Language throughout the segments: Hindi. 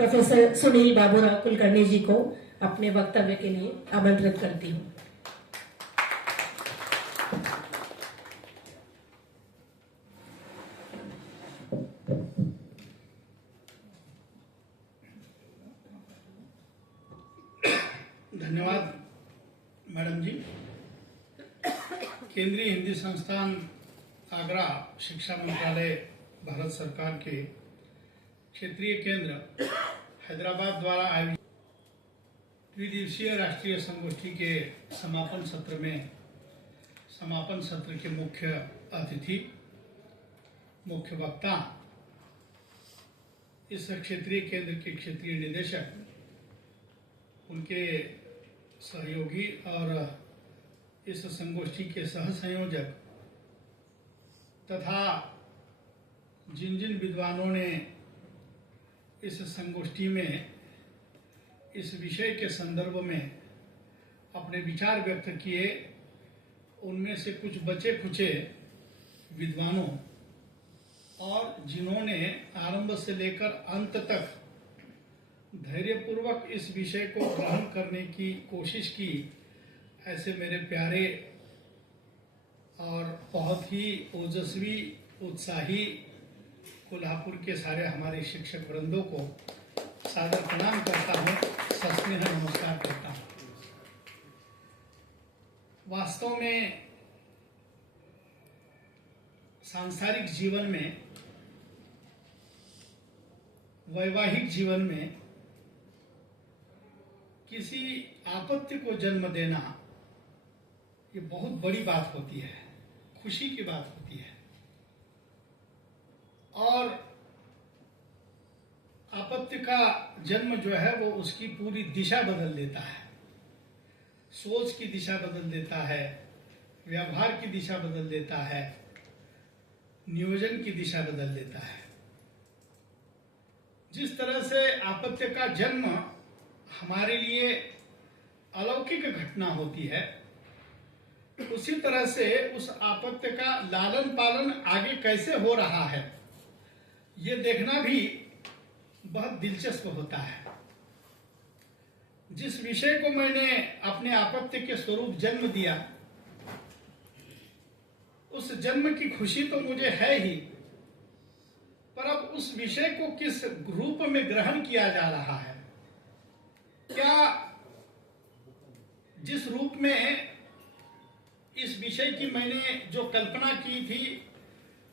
प्रोफेसर सुनील बाबूराव कुलकर्णी जी को अपने वक्तव्य के लिए आमंत्रित करती हूँ। धन्यवाद मैडम जी। केंद्रीय हिंदी संस्थान आगरा शिक्षा मंत्रालय भारत सरकार के क्षेत्रीय केंद्र हैदराबाद द्वारा आयोजित द्विदिवसीय राष्ट्रीय संगोष्ठी के समापन सत्र के मुख्य अतिथि, मुख्य वक्ता, इस क्षेत्रीय केंद्र के क्षेत्रीय निदेशक, उनके सहयोगी और इस संगोष्ठी के सह संयोजक तथा जिन जिन विद्वानों ने इस संगोष्ठी में इस विषय के संदर्भ में अपने विचार व्यक्त किए, उनमें से कुछ बचे खुचे विद्वानों और जिन्होंने आरंभ से लेकर अंत तक धैर्यपूर्वक इस विषय को ग्रहण करने की कोशिश की, ऐसे मेरे प्यारे और बहुत ही ओजस्वी, उत्साही कोल्हापुर के सारे हमारे शिक्षक वृंदों को सादर प्रणाम करता हूँ, सस्नेह नमस्कार करता हूँ। वास्तव में सांसारिक जीवन में, वैवाहिक जीवन में किसी आपत्ति को जन्म देना ये बहुत बड़ी बात होती है, खुशी की बात होती है। और आपत्ति का जन्म जो है वो उसकी पूरी दिशा बदल देता है, सोच की दिशा बदल देता है, व्यवहार की दिशा बदल देता है, नियोजन की दिशा बदल देता है। जिस तरह से आपत्ति का जन्म हमारे लिए अलौकिक घटना होती है, उसी तरह से उस आपत्ति का लालन पालन आगे कैसे हो रहा है, ये देखना भी बहुत दिलचस्प होता है। जिस विषय को मैंने अपने आपत्ति के स्वरूप जन्म दिया, उस जन्म की खुशी तो मुझे है ही, पर अब उस विषय को किस रूप में ग्रहण किया जा रहा है, क्या जिस रूप में इस विषय की मैंने जो कल्पना की थी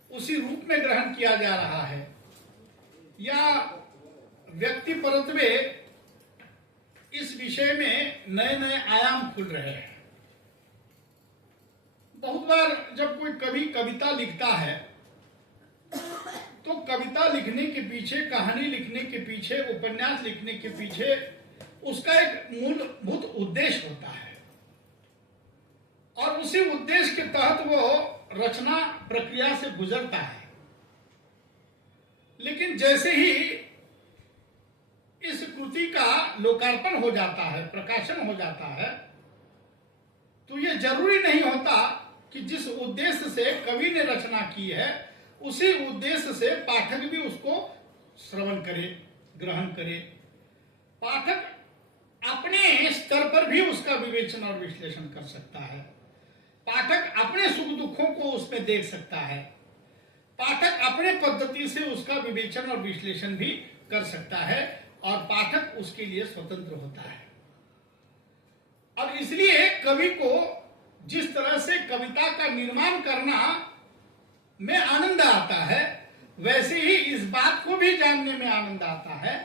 उसी रूप में ग्रहण किया जा रहा है, या व्यक्ति परत्वे इस विषय में नए नए आयाम खुल रहे हैं। बहुत बार जब कोई कवि कविता लिखता है तो कविता लिखने के पीछे, कहानी लिखने के पीछे, उपन्यास लिखने के पीछे उसका एक मूलभूत उद्देश्य होता है, और उसी उद्देश्य के तहत वो रचना प्रक्रिया से गुजरता है। लेकिन जैसे ही इस कृति का लोकार्पण हो जाता है, प्रकाशन हो जाता है, तो ये जरूरी नहीं होता कि जिस उद्देश्य से कवि ने रचना की है उसी उद्देश्य से पाठक भी उसको श्रवण करे, ग्रहण करे। पाठक अपने स्तर पर भी उसका विवेचन और विश्लेषण कर सकता है, पाठक अपने सुख दुखों को उसमें देख सकता है, पाठक अपने पद्धति से उसका विवेचन और विश्लेषण भी कर सकता है, और पाठक उसके लिए स्वतंत्र होता है। और इसलिए कवि को जिस तरह से कविता का निर्माण करना में आनंद आता है, वैसे ही इस बात को भी जानने में आनंद आता है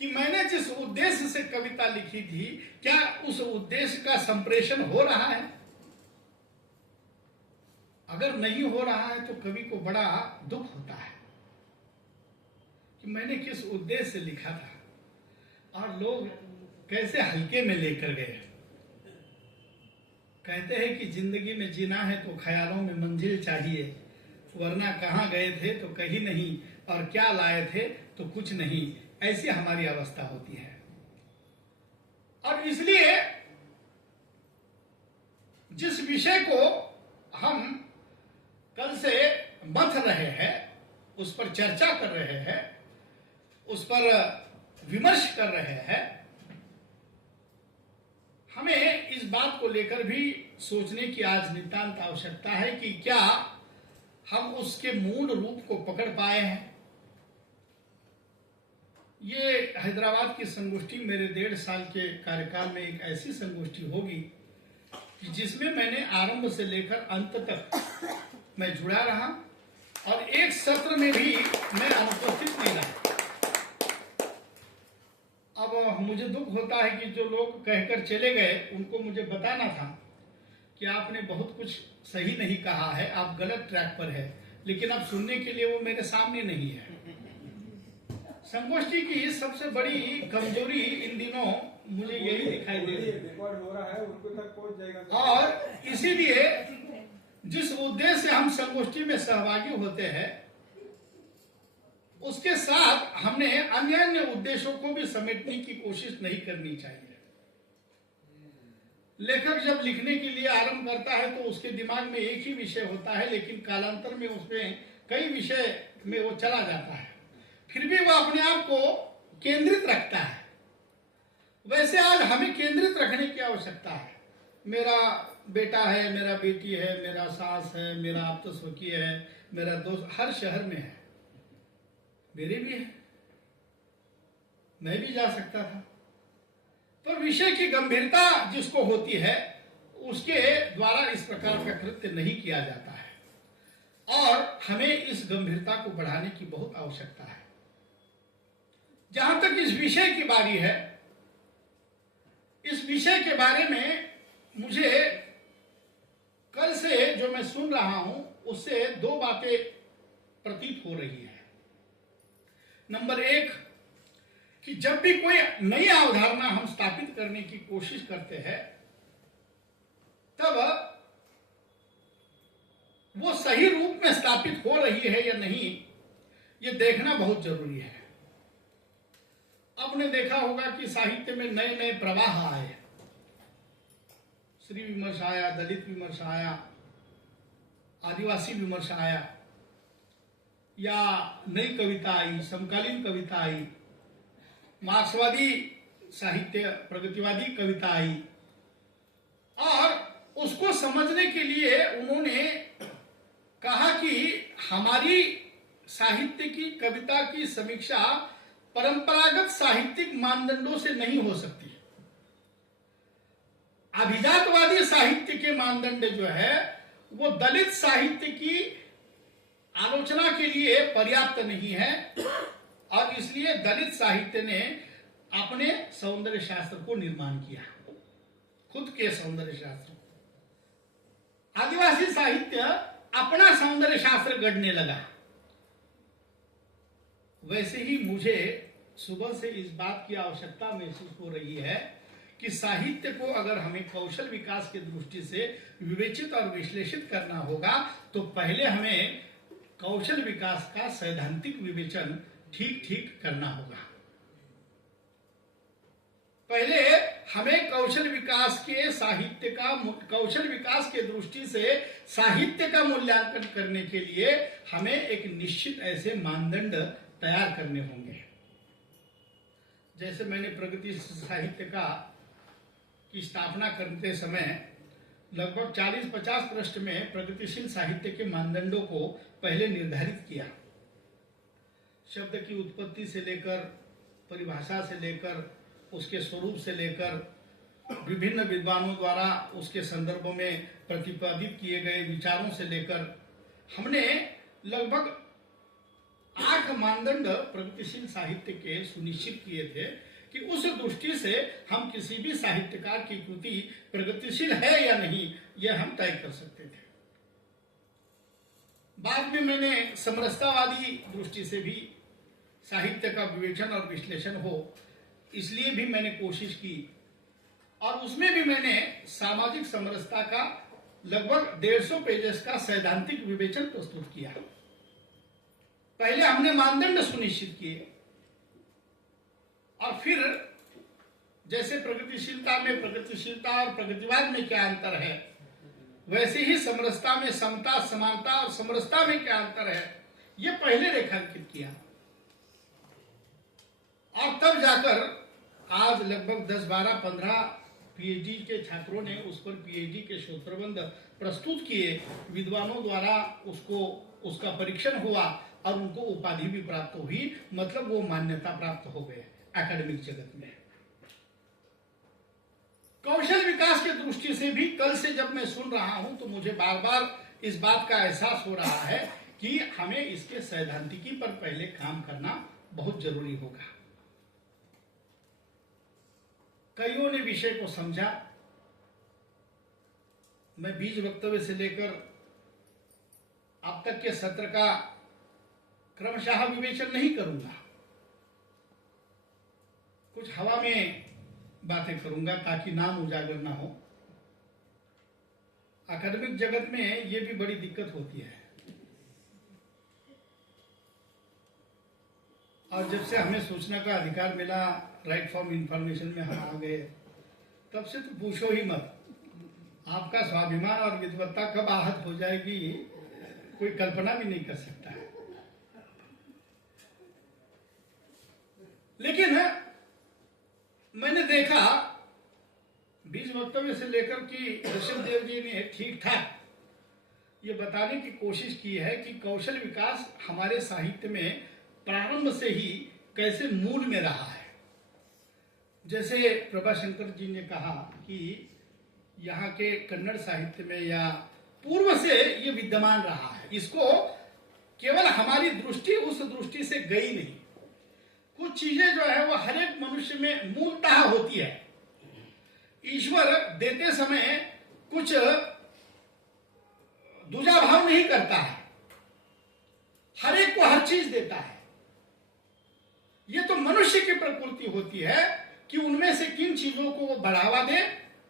कि मैंने जिस उद्देश्य से कविता लिखी थी, क्या उस उद्देश्य का संप्रेषण हो रहा है। अगर नहीं हो रहा है तो कवि को बड़ा दुख होता है कि मैंने किस उद्देश्य से लिखा था और लोग कैसे हल्के में लेकर गए। कहते हैं कि जिंदगी में जीना है तो ख्यालों में मंजिल चाहिए, वरना कहाँ गए थे तो कहीं नहीं, और क्या लाए थे तो कुछ नहीं। ऐसी हमारी अवस्था होती है। और इसलिए जिस विषय को हम कल से मथ रहे हैं, उस पर चर्चा कर रहे हैं, उस पर विमर्श कर रहे हैं, हमें इस बात को लेकर भी सोचने की आज नितांत आवश्यकता है कि क्या हम उसके मूल रूप को पकड़ पाए हैं। ये हैदराबाद की संगोष्ठी मेरे 1.5 साल के कार्यकाल में एक ऐसी संगोष्ठी होगी कि जिसमें मैंने आरंभ से लेकर अंत तक मैं जुड़ा रहा और एक सत्र में भी मैं अनुपस्थित नहीं रहा। अब मुझे दुख होता है कि जो लोग कहकर चले गए उनको मुझे बताना था कि आपने बहुत कुछ सही नहीं कहा है, आप गलत ट्रैक पर है, लेकिन अब सुनने के लिए वो मेरे सामने नहीं है। संगोष्ठी की सबसे बड़ी कमजोरी इन दिनों मुझे यही दिखाई दे रही है, रिकॉर्ड हो रहा है, उनको तक पहुंच जाएगा। और इसीलिए जिस उद्देश्य से हम संगोष्ठी में सहभागी होते हैं उसके साथ हमने अन्य अन्य उद्देश्यों को भी समेटने की कोशिश नहीं करनी चाहिए। लेखक जब लिखने के लिए आरंभ करता है तो उसके दिमाग में एक ही विषय होता है, लेकिन कालांतर में उसमें कई विषय में वो चला जाता है, फिर भी वो अपने आप को केंद्रित रखता है। वैसे आज हमें केंद्रित रखने की आवश्यकता है। मेरा बेटा है, मेरा बेटी है, मेरा सास है, मेरा आप्त स्वकीय है, मेरा दोस्त हर शहर में है, मेरे भी है, मैं भी जा सकता था। पर विषय की गंभीरता जिसको होती है उसके द्वारा इस प्रकार का कृत्य नहीं किया जाता है और हमें इस गंभीरता को बढ़ाने की बहुत आवश्यकता है। जहां तक इस विषय की बारी है, इस विषय के बारे में मुझे कल से जो मैं सुन रहा हूं उससे 2 बातें प्रतीत हो रही है। नंबर 1 कि जब भी कोई नई अवधारणा हम स्थापित करने की कोशिश करते हैं तब वो सही रूप में स्थापित हो रही है या नहीं ये देखना बहुत जरूरी है। आपने देखा होगा कि साहित्य में नए नए प्रवाह आए, स्त्री विमर्श आया, दलित विमर्श आया, आदिवासी विमर्श आया, या नई कविता आई, समकालीन कविता आई, मार्क्सवादी साहित्य, प्रगतिवादी कविता आई और उसको समझने के लिए उन्होंने कहा कि हमारी साहित्य की कविता की समीक्षा परंपरागत साहित्यिक मानदंडों से नहीं हो सकती। अभिजातवादी साहित्य के मानदंड जो है वो दलित साहित्य की आलोचना के लिए पर्याप्त नहीं है और इसलिए दलित साहित्य ने अपने सौंदर्य शास्त्र को निर्माण किया, खुद के सौंदर्य शास्त्र। आदिवासी साहित्य अपना सौंदर्य शास्त्र गढ़ने लगा। वैसे ही मुझे सुबह से इस बात की आवश्यकता महसूस हो रही है कि साहित्य को अगर हमें कौशल विकास की दृष्टि से विवेचित और विश्लेषित करना होगा तो पहले हमें कौशल विकास का सैद्धांतिक विवेचन ठीक ठीक करना होगा। पहले हमें कौशल विकास के साहित्य का कौशल विकास के दृष्टि से साहित्य का मूल्यांकन करने के लिए हमें एक निश्चित ऐसे मानदंड तैयार करने होंगे। जैसे मैंने प्रगतिशील साहित्य का की स्थापना करते समय लगभग 40-50 पृष्ठ में प्रगतिशील साहित्य के मानदंडों को पहले निर्धारित किया। शब्द की उत्पत्ति से लेकर, परिभाषा से लेकर, उसके स्वरूप से लेकर, विभिन्न विद्वानों द्वारा उसके संदर्भ में प्रतिपादित किए गए विचारों से लेकर हमने लगभग 8 मानदंड प्रगतिशील साहित्य के सुनिश्चित किए थे कि उस दृष्टि से हम किसी भी साहित्यकार की कृति प्रगतिशील है या नहीं यह हम तय कर सकते थे। बाद में मैंने समरसतावादी दृष्टि से भी साहित्य का विवेचन और विश्लेषण हो इसलिए भी मैंने कोशिश की और उसमें भी मैंने सामाजिक समरसता का लगभग 150 पेजेस का सैद्धांतिक विवेचन प्रस्तुत किया। पहले हमने मानदंड सुनिश्चित किए और फिर जैसे प्रगतिशीलता में प्रगतिशीलता और प्रगतिवाद में क्या अंतर है वैसे ही समरसता में समता, समानता और समरसता में क्या अंतर है ये पहले रेखांकित किया और तब जाकर आज लगभग 10, 12, 15 पीएचडी के छात्रों ने उस पर पीएचडी के शोध प्रबंध प्रस्तुत किए, विद्वानों द्वारा उसका परीक्षण हुआ और उनको उपाधि भी प्राप्त हुई, मतलब वो मान्यता प्राप्त हो गए एकेडमिक जगत में। कौशल विकास की दृष्टि से भी कल से जब मैं सुन रहा हूं तो मुझे बार बार इस बात का एहसास हो रहा है कि हमें इसके सैद्धांतिकी पर पहले काम करना बहुत जरूरी होगा। कईयों ने विषय को समझा। मैं बीज वक्तव्य से लेकर अब तक के सत्र का क्रमशः विवेचन नहीं करूंगा, कुछ हवा में बातें करूंगा ताकि नाम उजागर ना हो। एकेडमिक जगत में ये भी बड़ी दिक्कत होती है, और जब से हमें सूचना का अधिकार मिला, राइट फ्रॉम इंफॉर्मेशन में हम आ गए, तब से तो पूछो ही मत। आपका स्वाभिमान और विद्वत्ता कब आहत हो जाएगी कोई कल्पना भी नहीं कर सकता है। लेकिन मैंने देखा बीज वक्तव्य से लेकर कि ऋषभदेव जी ने ठीक ठाक ये बताने की कोशिश की है कि कौशल विकास हमारे साहित्य में प्रारंभ से ही कैसे मूल में रहा है। जैसे प्रभाशंकर जी ने कहा कि यहाँ के कन्नड़ साहित्य में या पूर्व से ये विद्यमान रहा है, इसको केवल हमारी दृष्टि उस दृष्टि से गई नहीं। कुछ चीजें जो है वो हर एक मनुष्य में मूलतः होती है। ईश्वर देते समय कुछ दूजा भाव नहीं करता है, हर एक को हर चीज देता है। ये तो मनुष्य की प्रकृति होती है कि उनमें से किन चीजों को वो बढ़ावा दे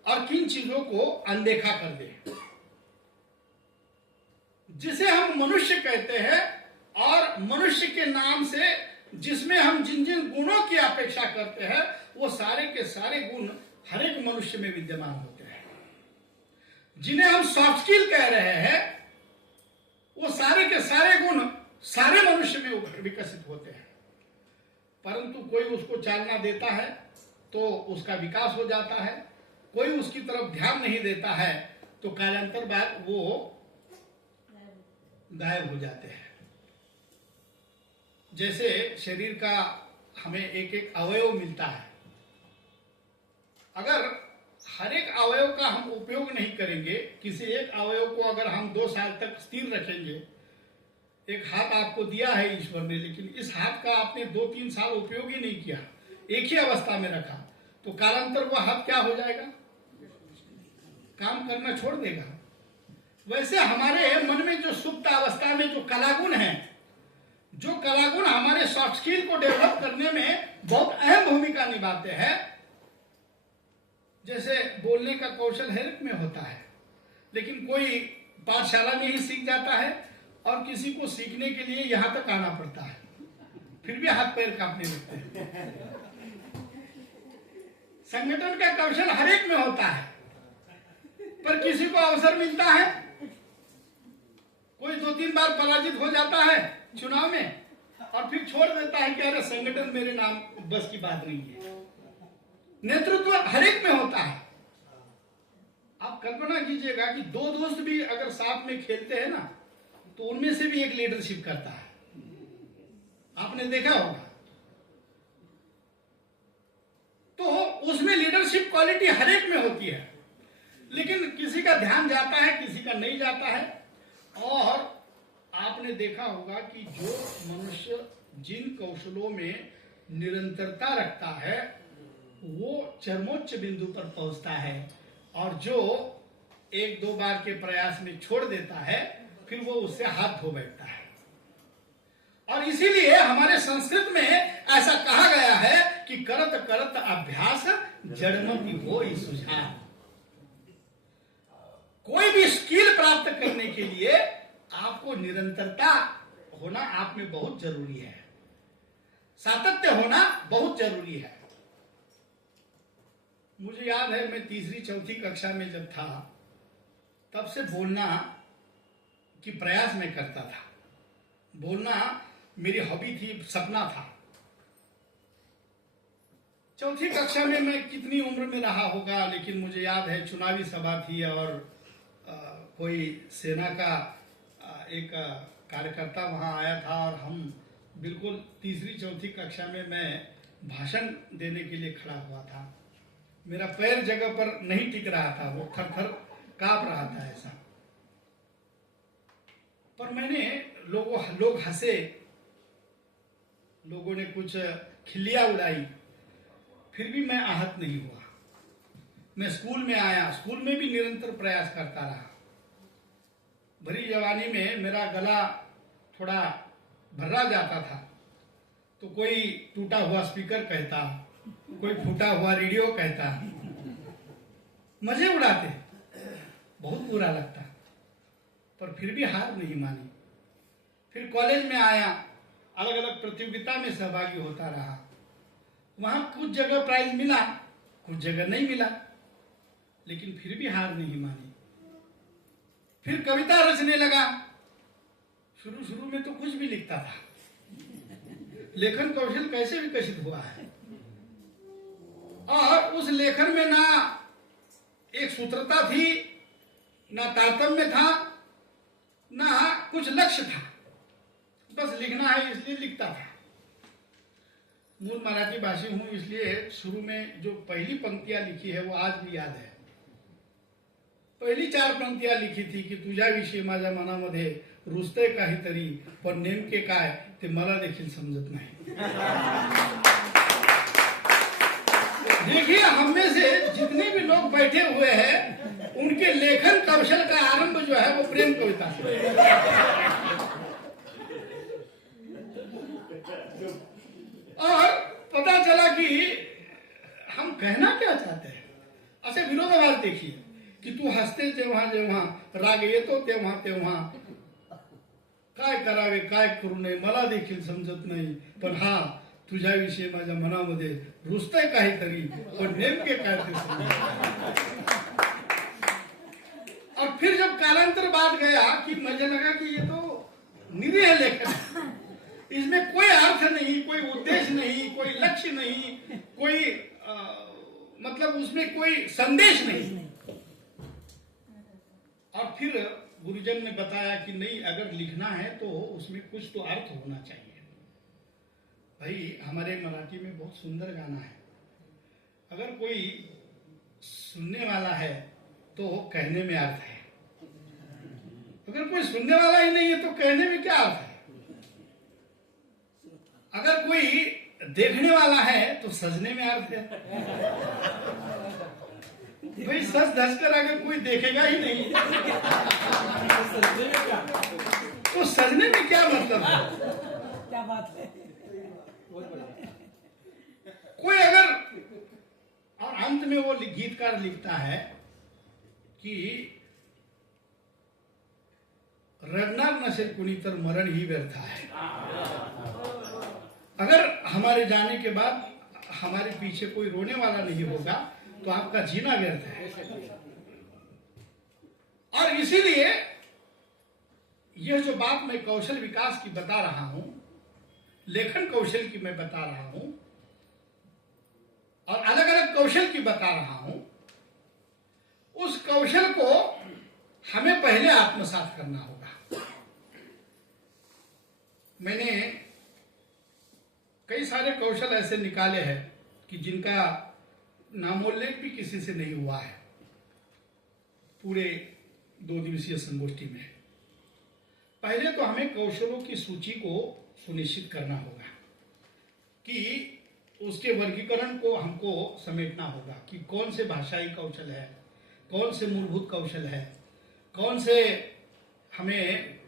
और किन चीजों को अनदेखा कर दे। जिसे हम मनुष्य कहते हैं, और मनुष्य के नाम से जिसमें हम जिन जिन गुणों की अपेक्षा करते हैं वो सारे के सारे गुण हर एक मनुष्य में विद्यमान होते हैं। जिन्हें हम सॉफ्ट स्किल कह रहे हैं वो सारे के सारे गुण सारे मनुष्य में विकसित होते हैं, परंतु कोई उसको चालना देता है तो उसका विकास हो जाता है, कोई उसकी तरफ ध्यान नहीं देता है तो कालांतर बाद वो गायब हो जाते हैं। जैसे शरीर का हमें एक एक अवयव मिलता है, अगर हर एक अवयव का हम उपयोग नहीं करेंगे, किसी एक अवयव को अगर हम 2 साल तक स्थिर रखेंगे, एक हाथ आपको दिया है ईश्वर ने, लेकिन इस हाथ का आपने 2-3 साल उपयोग ही नहीं किया, एक ही अवस्था में रखा, तो कालांतर वो हाथ क्या हो जाएगा, काम करना छोड़ देगा। वैसे हमारे मन में जो सुप्त अवस्था में जो कलागुण है, जो कलागुण हमारे सॉफ्ट स्किल को डेवलप करने में बहुत अहम भूमिका निभाते हैं, जैसे बोलने का कौशल हर एक में होता है, लेकिन कोई पाठशाला में ही सीख जाता है और किसी को सीखने के लिए यहां तक आना पड़ता है, फिर भी हाथ पैर कांपने लगते हैं। संगठन का कौशल हर एक में होता है, पर किसी को अवसर मिलता है, कोई 2-3 बार पराजित हो जाता है चुनाव में और फिर छोड़ देता है कि अरे संगठन मेरे नाम बस की बात नहीं है। नेतृत्व हर एक में होता है। आप कल्पना कीजिएगा कि 2 दोस्त भी अगर साथ में खेलते हैं ना, तो उनमें से भी एक लीडरशिप करता है, आपने देखा होगा। तो उसमें लीडरशिप क्वालिटी हर एक में होती है, लेकिन किसी का ध्यान जाता है, किसी का नहीं जाता है। और आपने देखा होगा कि जो मनुष्य जिन कौशलों में निरंतरता रखता है वो चरमोच्च बिंदु पर पहुंचता है, और जो 1-2 बार के प्रयास में छोड़ देता है फिर वो उससे हाथ धो बैठता है। और इसीलिए हमारे संस्कृत में ऐसा कहा गया है कि करत करत अभ्यास जड़मति होई सुझाव। कोई भी स्किल प्राप्त करने के लिए आपको निरंतरता होना आप में बहुत जरूरी है, सातत्य होना बहुत जरूरी है। मुझे याद है मैं 3री-4थी कक्षा में जब था तब से बोलना की प्रयास में करता था। बोलना मेरी हॉबी थी, सपना था। चौथी कक्षा में मैं कितनी उम्र में रहा होगा, लेकिन मुझे याद है चुनावी सभा थी और कोई सेना का एक कार्यकर्ता वहां आया था और हम बिल्कुल तीसरी चौथी कक्षा में मैं भाषण देने के लिए खड़ा हुआ था। मेरा पैर जगह पर नहीं टिक रहा था, वो थर थर कांप रहा था ऐसा। पर मैंने लोग हंसे, लोगों ने कुछ खिल्लियां उड़ाई, फिर भी मैं आहत नहीं हुआ। मैं स्कूल में आया, स्कूल में भी निरंतर प्रयास करता रहा। भरी जवानी में मेरा गला थोड़ा भर्रा जाता था, तो कोई टूटा हुआ स्पीकर कहता, कोई फूटा हुआ रेडियो कहता, मजे उड़ाते, बहुत बुरा लगता, पर फिर भी हार नहीं मानी। फिर कॉलेज में आया, अलग अलग प्रतियोगिता में सहभागी होता रहा। वहां कुछ जगह प्राइज मिला, कुछ जगह नहीं मिला, लेकिन फिर भी हार नहीं मानी। फिर कविता रचने लगा। शुरू में तो कुछ भी लिखता था। लेखन कौशल कैसे विकसित हुआ है, और उस लेखन में ना एक सूत्रता थी, ना तारतम्य था, ना कुछ लक्ष्य था, बस लिखना है इसलिए लिखता था। मूल मराठी भाषी हूं, इसलिए शुरू में जो पहली पंक्तियां लिखी है वो आज भी याद है। पहिली 4 पंक्तियां लिखी थी की तुझ्याविषयी माझ्या मनामध्ये रुजतंय काहीतरी, पण नेमके काय ते मला देखील समजत नाही। देखिए, हम में से जितने भी लोग बैठे हुए हैं उनके लेखन कौशल का आरंभ जो है वो प्रेम कविता से। और पता चला कि हम कहना क्या चाहते हैं। असे विरोधाभास देखिए की तू हसते जेव्हा जेव्हा, राग येतो तेव्हा तेव्हा, काय करावे काय करू नये मला देखील समजत नाही, पण हा तुझ्याविषयी माझ्या मनामध्ये रुजतंय काहीतरी, पण नेमके काय ते समजत। और फिर जब कालांतर बाद गया कि मुझे लगा कि ये तो निरीह लेखन है, इसमें कोई अर्थ नहीं, कोई उद्देश्य नहीं, कोई लक्ष्य नहीं, कोई मतलब उसमें कोई संदेश नहीं। और फिर गुरुजन ने बताया कि नहीं, अगर लिखना है तो उसमें कुछ तो अर्थ होना चाहिए। भाई, हमारे मराठी में बहुत सुंदर गाना है, अगर कोई सुनने वाला है तो कहने में अर्थ है, अगर कोई सुनने वाला ही नहीं है तो कहने में क्या अर्थ है। अगर कोई देखने वाला है तो सजने में अर्थ है। भाई, सच धस कर अगर कोई देखेगा ही नहीं तो सजने में क्या मतलब है। क्या बात है। कोई अगर, और अंत में वो गीतकार लिखता है कि रडणार नसेल कुणी तर मरण ही व्यर्थ है। अगर हमारे जाने के बाद हमारे पीछे कोई रोने वाला नहीं होगा तो आपका जीना व्यर्थ है। और इसीलिए यह जो बात मैं कौशल विकास की बता रहा हूं, लेखन कौशल की मैं बता रहा हूं, और अलग अलग कौशल की बता रहा हूं, उस कौशल को हमें पहले आत्मसात करना होगा। मैंने कई सारे कौशल ऐसे निकाले हैं कि जिनका नामोल्लेख भी किसी से नहीं हुआ है पूरे 2 दिवसीय संगोष्ठी में। पहले तो हमें कौशलों की सूची को सुनिश्चित करना होगा कि उसके वर्गीकरण को हमको समेटना होगा कि कौन से भाषाई कौशल है, कौन से मूलभूत कौशल है, कौन से हमें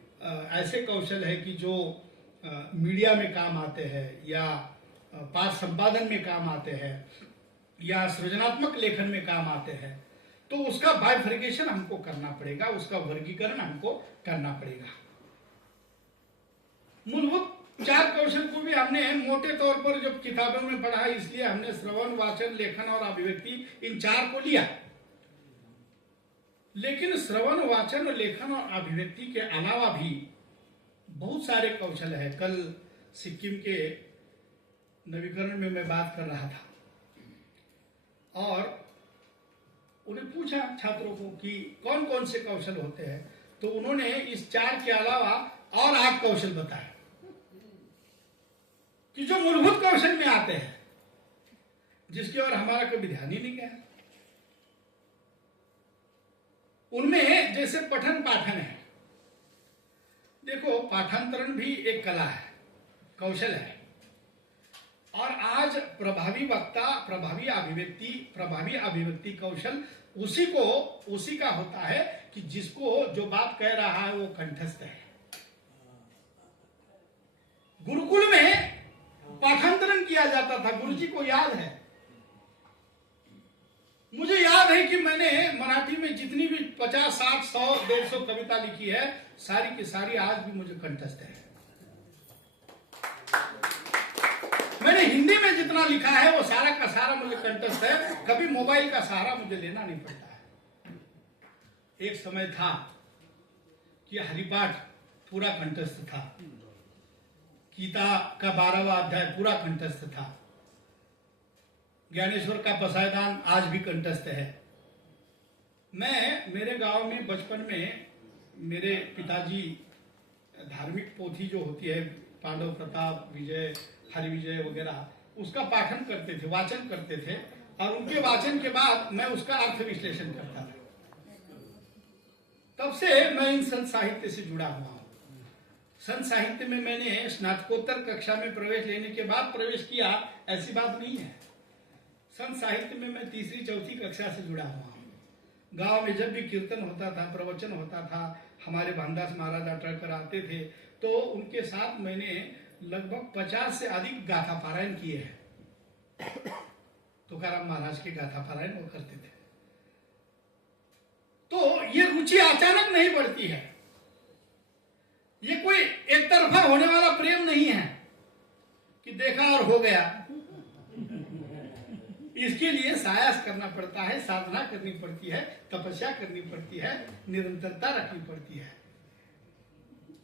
ऐसे कौशल है कि जो मीडिया में काम आते हैं या पाठ संपादन में काम आते हैं या सृजनात्मक लेखन में काम आते हैं। तो उसका बाइफर्केशन हमको करना पड़ेगा, उसका वर्गीकरण हमको करना पड़ेगा। मूलभूत 4 कौशल को भी हमने मोटे तौर पर जब किताबों में पढ़ा, इसलिए हमने श्रवण, वाचन, लेखन और अभिव्यक्ति, इन 4 को लिया। लेकिन श्रवण, वाचन, लेखन और अभिव्यक्ति के अलावा भी बहुत सारे कौशल है। कल सिक्किम के नवीकरण में मैं बात कर रहा था और उन्हें पूछा छात्रों को कि कौन कौन से कौशल होते हैं, तो उन्होंने इस 4 के अलावा और 8 कौशल बताए कि जो मूलभूत कौशल में आते हैं, जिसकी ओर हमारा कभी ध्यान ही नहीं गया। उनमें जैसे पठन पाठन है। देखो, पाठांतरण भी एक कला है, कौशल है। और आज प्रभावी वक्ता, प्रभावी अभिव्यक्ति कौशल उसी का होता है कि जिसको जो बात कह रहा है वो कंठस्थ है। गुरुकुल में पाठांतरण किया जाता था, गुरुजी को याद है, मुझे याद है कि मैंने मराठी में जितनी भी 50, 60, 100, 150 कविता लिखी है, सारी की सारी आज भी मुझे कंठस्थ है। मैंने हिंदी में जितना लिखा है वो सारा का सारा मुझे कंठस्थ है, कभी मोबाइल का सहारा मुझे लेना नहीं पड़ता है। एक समय था कि हरिपाठ पूरा कंठस्थ था, गीता का 12वां अध्याय पूरा कंठस्थ था, ज्ञानेश्वर का पसायदान आज भी कंठस्थ है। मैं मेरे गांव में बचपन में मेरे पिताजी धार्मिक पोथी जो होती है, पांडव प्रताप, विजय, हरिविजय वगैरह, उसका पाठन करते थे, वाचन करते थे, और उनके वाचन के बाद मैं उसका अर्थ विश्लेषण करता था। तब से मैं इन संत साहित्य से जुड़ा हुआ हूं। संत साहित्य में मैंने स्नातकोत्तर कक्षा में प्रवेश लेने के बाद प्रवेश किया, ऐसी बात नहीं है। संत साहित्य में मैं 3री 4थी कक्षा से जुड़ा हुआ हूँ। गांव में जब भी कीर्तन होता था, प्रवचन होता था, हमारे भानदास महाराज अटकर आते थे, तो उनके साथ मैंने लगभग 50 से अधिक गाथा पारायण किए हैं। तुकाराम महाराज के गाथा पारायण वो करते थे। तो ये रुचि अचानक नहीं बढ़ती है, ये कोई एक तरफा होने वाला प्रेम नहीं है कि देखा और हो गया। इसके लिए सायास करना पड़ता है, साधना करनी पड़ती है, तपस्या करनी पड़ती है, निरंतरता रखनी पड़ती है।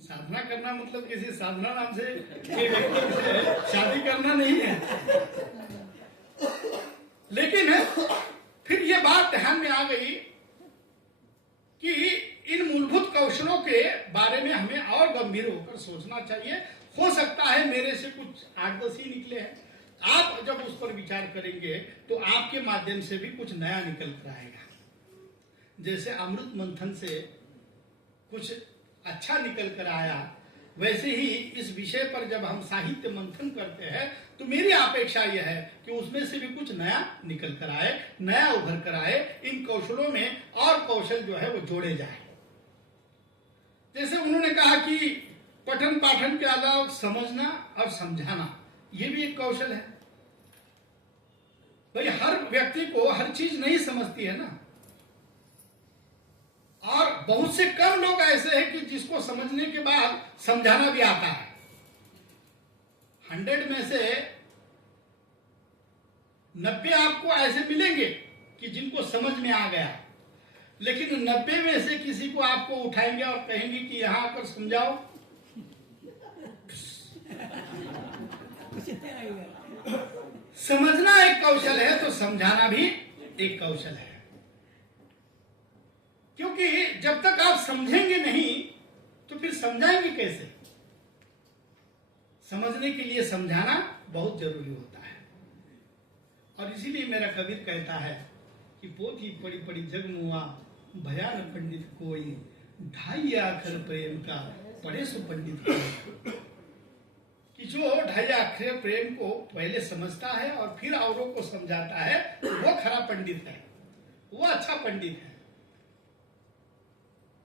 साधना करना मतलब किसी साधना नाम से शादी करना नहीं है। लेकिन फिर ये बात ध्यान में आ गई कि इन मूलभूत कौशलों के बारे में हमें और गंभीर होकर सोचना चाहिए। हो सकता है मेरे से कुछ 8-10 ही निकले हैं, आप जब उस पर विचार करेंगे तो आपके माध्यम से भी कुछ नया निकल कर आएगा। जैसे अमृत मंथन से कुछ अच्छा निकल कर आया, वैसे ही इस विषय पर जब हम साहित्य मंथन करते हैं तो मेरी अपेक्षा यह है कि उसमें से भी कुछ नया निकल कर आए, नया उभर कर आए। इन कौशलों में और कौशल जो है वो जोड़े जाए। जैसे उन्होंने कहा कि पठन पाठन के अलावा समझना और समझाना, ये भी एक कौशल है। भाई हर व्यक्ति को हर चीज नहीं समझती है ना, और बहुत से कम लोग ऐसे हैं कि जिसको समझने के बाद समझाना भी आता है। 100 में से 90 आपको ऐसे मिलेंगे कि जिनको समझ में आ गया, लेकिन 90 में से किसी को आपको उठाएंगे और कहेंगे कि यहां आकर समझाओ, समझना एक कौशल है तो समझाना भी एक कौशल है। क्योंकि जब तक आप समझेंगे नहीं तो फिर समझाएंगे कैसे? समझने के लिए समझाना बहुत जरूरी होता है। और इसीलिए मेरा कबीर कहता है कि पोथी पड़ी पड़ी जग मुआ, भयान पंडित कोई, 2.5 अक्षर प्रेम का पढ़े सो पंडित कोई। कि जो 2.5 अक्षर प्रेम को पहले समझता है और फिर औरों को समझाता है, वो खरा पंडित है, वो अच्छा पंडित है।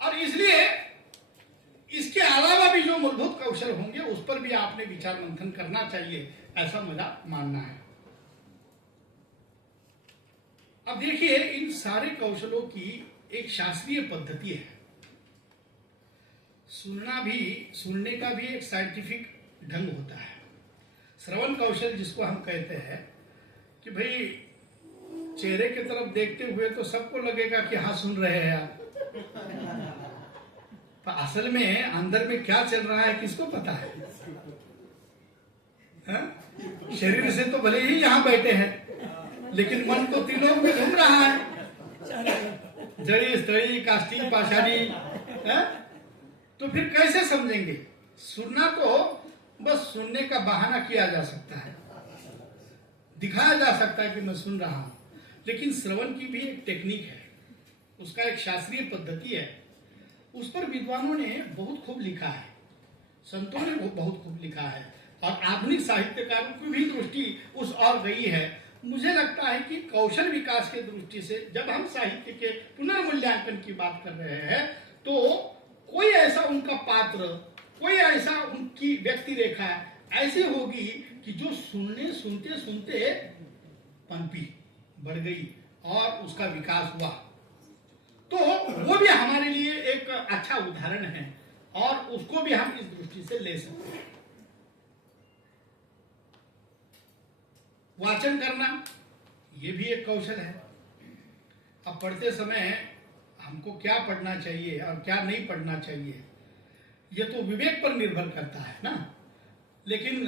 और इसलिए इसके अलावा भी जो मूलभूत कौशल होंगे उस पर भी आपने विचार मंथन करना चाहिए, ऐसा मेरा मानना है। अब देखिए, इन सारे कौशलों की एक शास्त्रीय पद्धति है। सुनने का भी एक साइंटिफिक ढंग होता है। श्रवण कौशल जिसको हम कहते हैं कि भाई चेहरे की तरफ देखते हुए तो सबको लगेगा कि हाँ सुन रहे हैं आप, पर असल में अंदर में क्या चल रहा है किसको पता है? शरीर से तो भले ही यहां बैठे हैं, लेकिन मन तो त्रिलोक में घूम रहा है, जड़ी स्थड़ी काष्टी पाषाणी है? तो फिर कैसे समझेंगे? सुनना तो बस सुनने का बहाना किया जा सकता है, दिखाया जा सकता है कि मैं सुन रहा हूं, लेकिन श्रवण की भी एक टेक्निक है, उसका एक शास्त्रीय पद्धति है। उस पर विद्वानों ने बहुत खूब लिखा है, संतों ने बहुत खूब लिखा है, और आधुनिक साहित्यकारों की भी दृष्टि उस और गई है। मुझे लगता है कि कौशल विकास के दृष्टि से जब हम साहित्य के पुनर्मूल्यांकन की बात कर रहे हैं, तो कोई ऐसा उनका पात्र, कोई ऐसा उनकी व्यक्ति रेखा ऐसी होगी कि जो सुनते सुनते पनपी, बढ़ गई और उसका विकास हुआ। तो वो भी हमारे लिए एक अच्छा उदाहरण है, और उसको भी हम इस दृष्टि से ले सकते हैं। वाचन करना ये भी एक कौशल है। अब पढ़ते समय हमको क्या पढ़ना चाहिए और क्या नहीं पढ़ना चाहिए, ये तो विवेक पर निर्भर करता है ना। लेकिन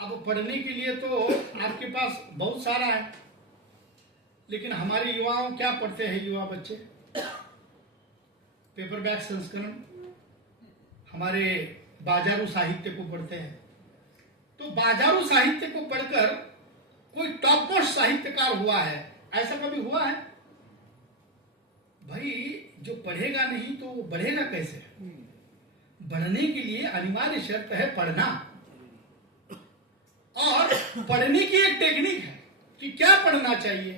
अब पढ़ने के लिए तो आपके पास बहुत सारा है, लेकिन हमारे युवाओं क्या पढ़ते हैं? युवा बच्चे पेपरबैक संस्करण, हमारे बाजारू साहित्य को पढ़ते हैं। तो बाजारू साहित्य को पढ़कर कोई टॉप मोस्ट साहित्यकार हुआ है, ऐसा कभी हुआ है? भाई जो पढ़ेगा नहीं तो वो बढ़ेगा कैसे? बढ़ने के लिए अनिवार्य शर्त है पढ़ना, और पढ़ने की एक टेक्निक है कि क्या पढ़ना चाहिए।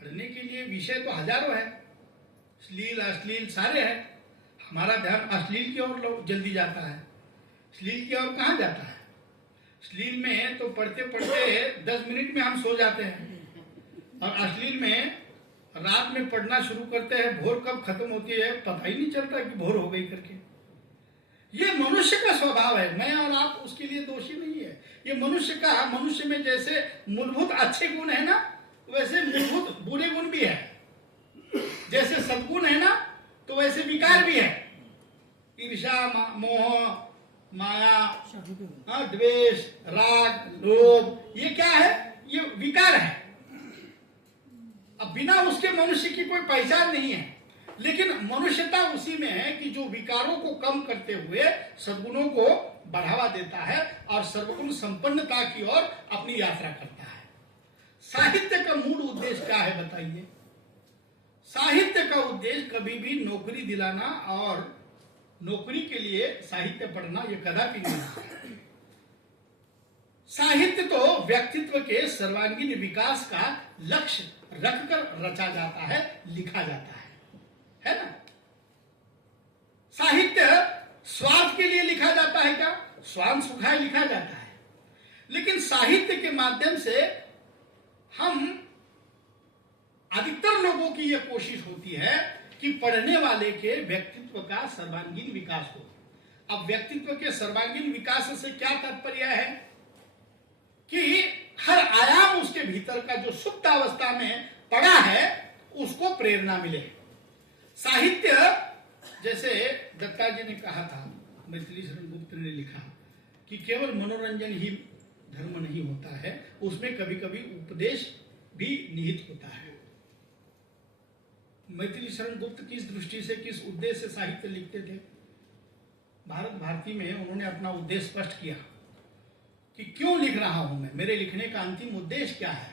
पढ़ने के लिए विषय तो हजारों है, श्लील अश्लील सारे हैं। हमारा ध्यान अश्लील की ओर जल्दी जाता है, श्लील की ओर कहां जाता है? श्लील में तो पढ़ते पढ़ते 10 मिनट में हम सो जाते हैं, और अश्लील में रात में पढ़ना शुरू करते हैं, भोर कब खत्म होती है पता ही नहीं चलता कि भोर हो गई करके। ये मनुष्य का स्वभाव है, मैं और आप उसके लिए दोषी नहीं है। ये मनुष्य में जैसे मूलभूत अच्छे गुण है ना, वैसे मूलभूत बुरे गुण भी है। जैसे सद्गुण है ना, तो वैसे विकार भी है। ईर्ष्या, मोह, माया, द्वेष, राग, लोभ, ये क्या है? ये विकार है। अब बिना उसके मनुष्य की कोई पहचान नहीं है, लेकिन मनुष्यता उसी में है कि जो विकारों को कम करते हुए सद्गुणों को बढ़ावा देता है और सर्वगुण संपन्नता की ओर अपनी यात्रा करता है। साहित्य का मूल उद्देश्य क्या है बताइए? साहित्य का उद्देश्य कभी भी नौकरी दिलाना और नौकरी के लिए साहित्य पढ़ना ये कदापि नहीं है। साहित्य तो व्यक्तित्व के सर्वांगीण विकास का लक्ष्य रखकर रचा जाता है, लिखा जाता है ना। साहित्य स्वार्थ के लिए लिखा जाता है क्या? स्वांग सुखाए लिखा जाता है, लेकिन साहित्य के माध्यम से हम अधिकतर लोगों की यह कोशिश होती है कि पढ़ने वाले के व्यक्तित्व का सर्वांगीण विकास हो। अब व्यक्तित्व के सर्वांगीण विकास से क्या तात्पर्य है? कि हर आयाम उसके भीतर का जो सुप्त अवस्था में पड़ा है उसको प्रेरणा मिले। साहित्य, जैसे दत्ता जी ने कहा था, मैथिली शरण गुप्त ने लिखा कि केवल मनोरंजन ही धर्म नहीं होता है, उसमें कभी कभी उपदेश भी निहित होता है। मैथिली शरण गुप्त किस दृष्टि से, किस उद्देश्य से साहित्य लिखते थे? भारत भारती में उन्होंने अपना उद्देश्य स्पष्ट किया कि क्यों लिख रहा हूं मैं, मेरे लिखने का अंतिम उद्देश्य क्या है।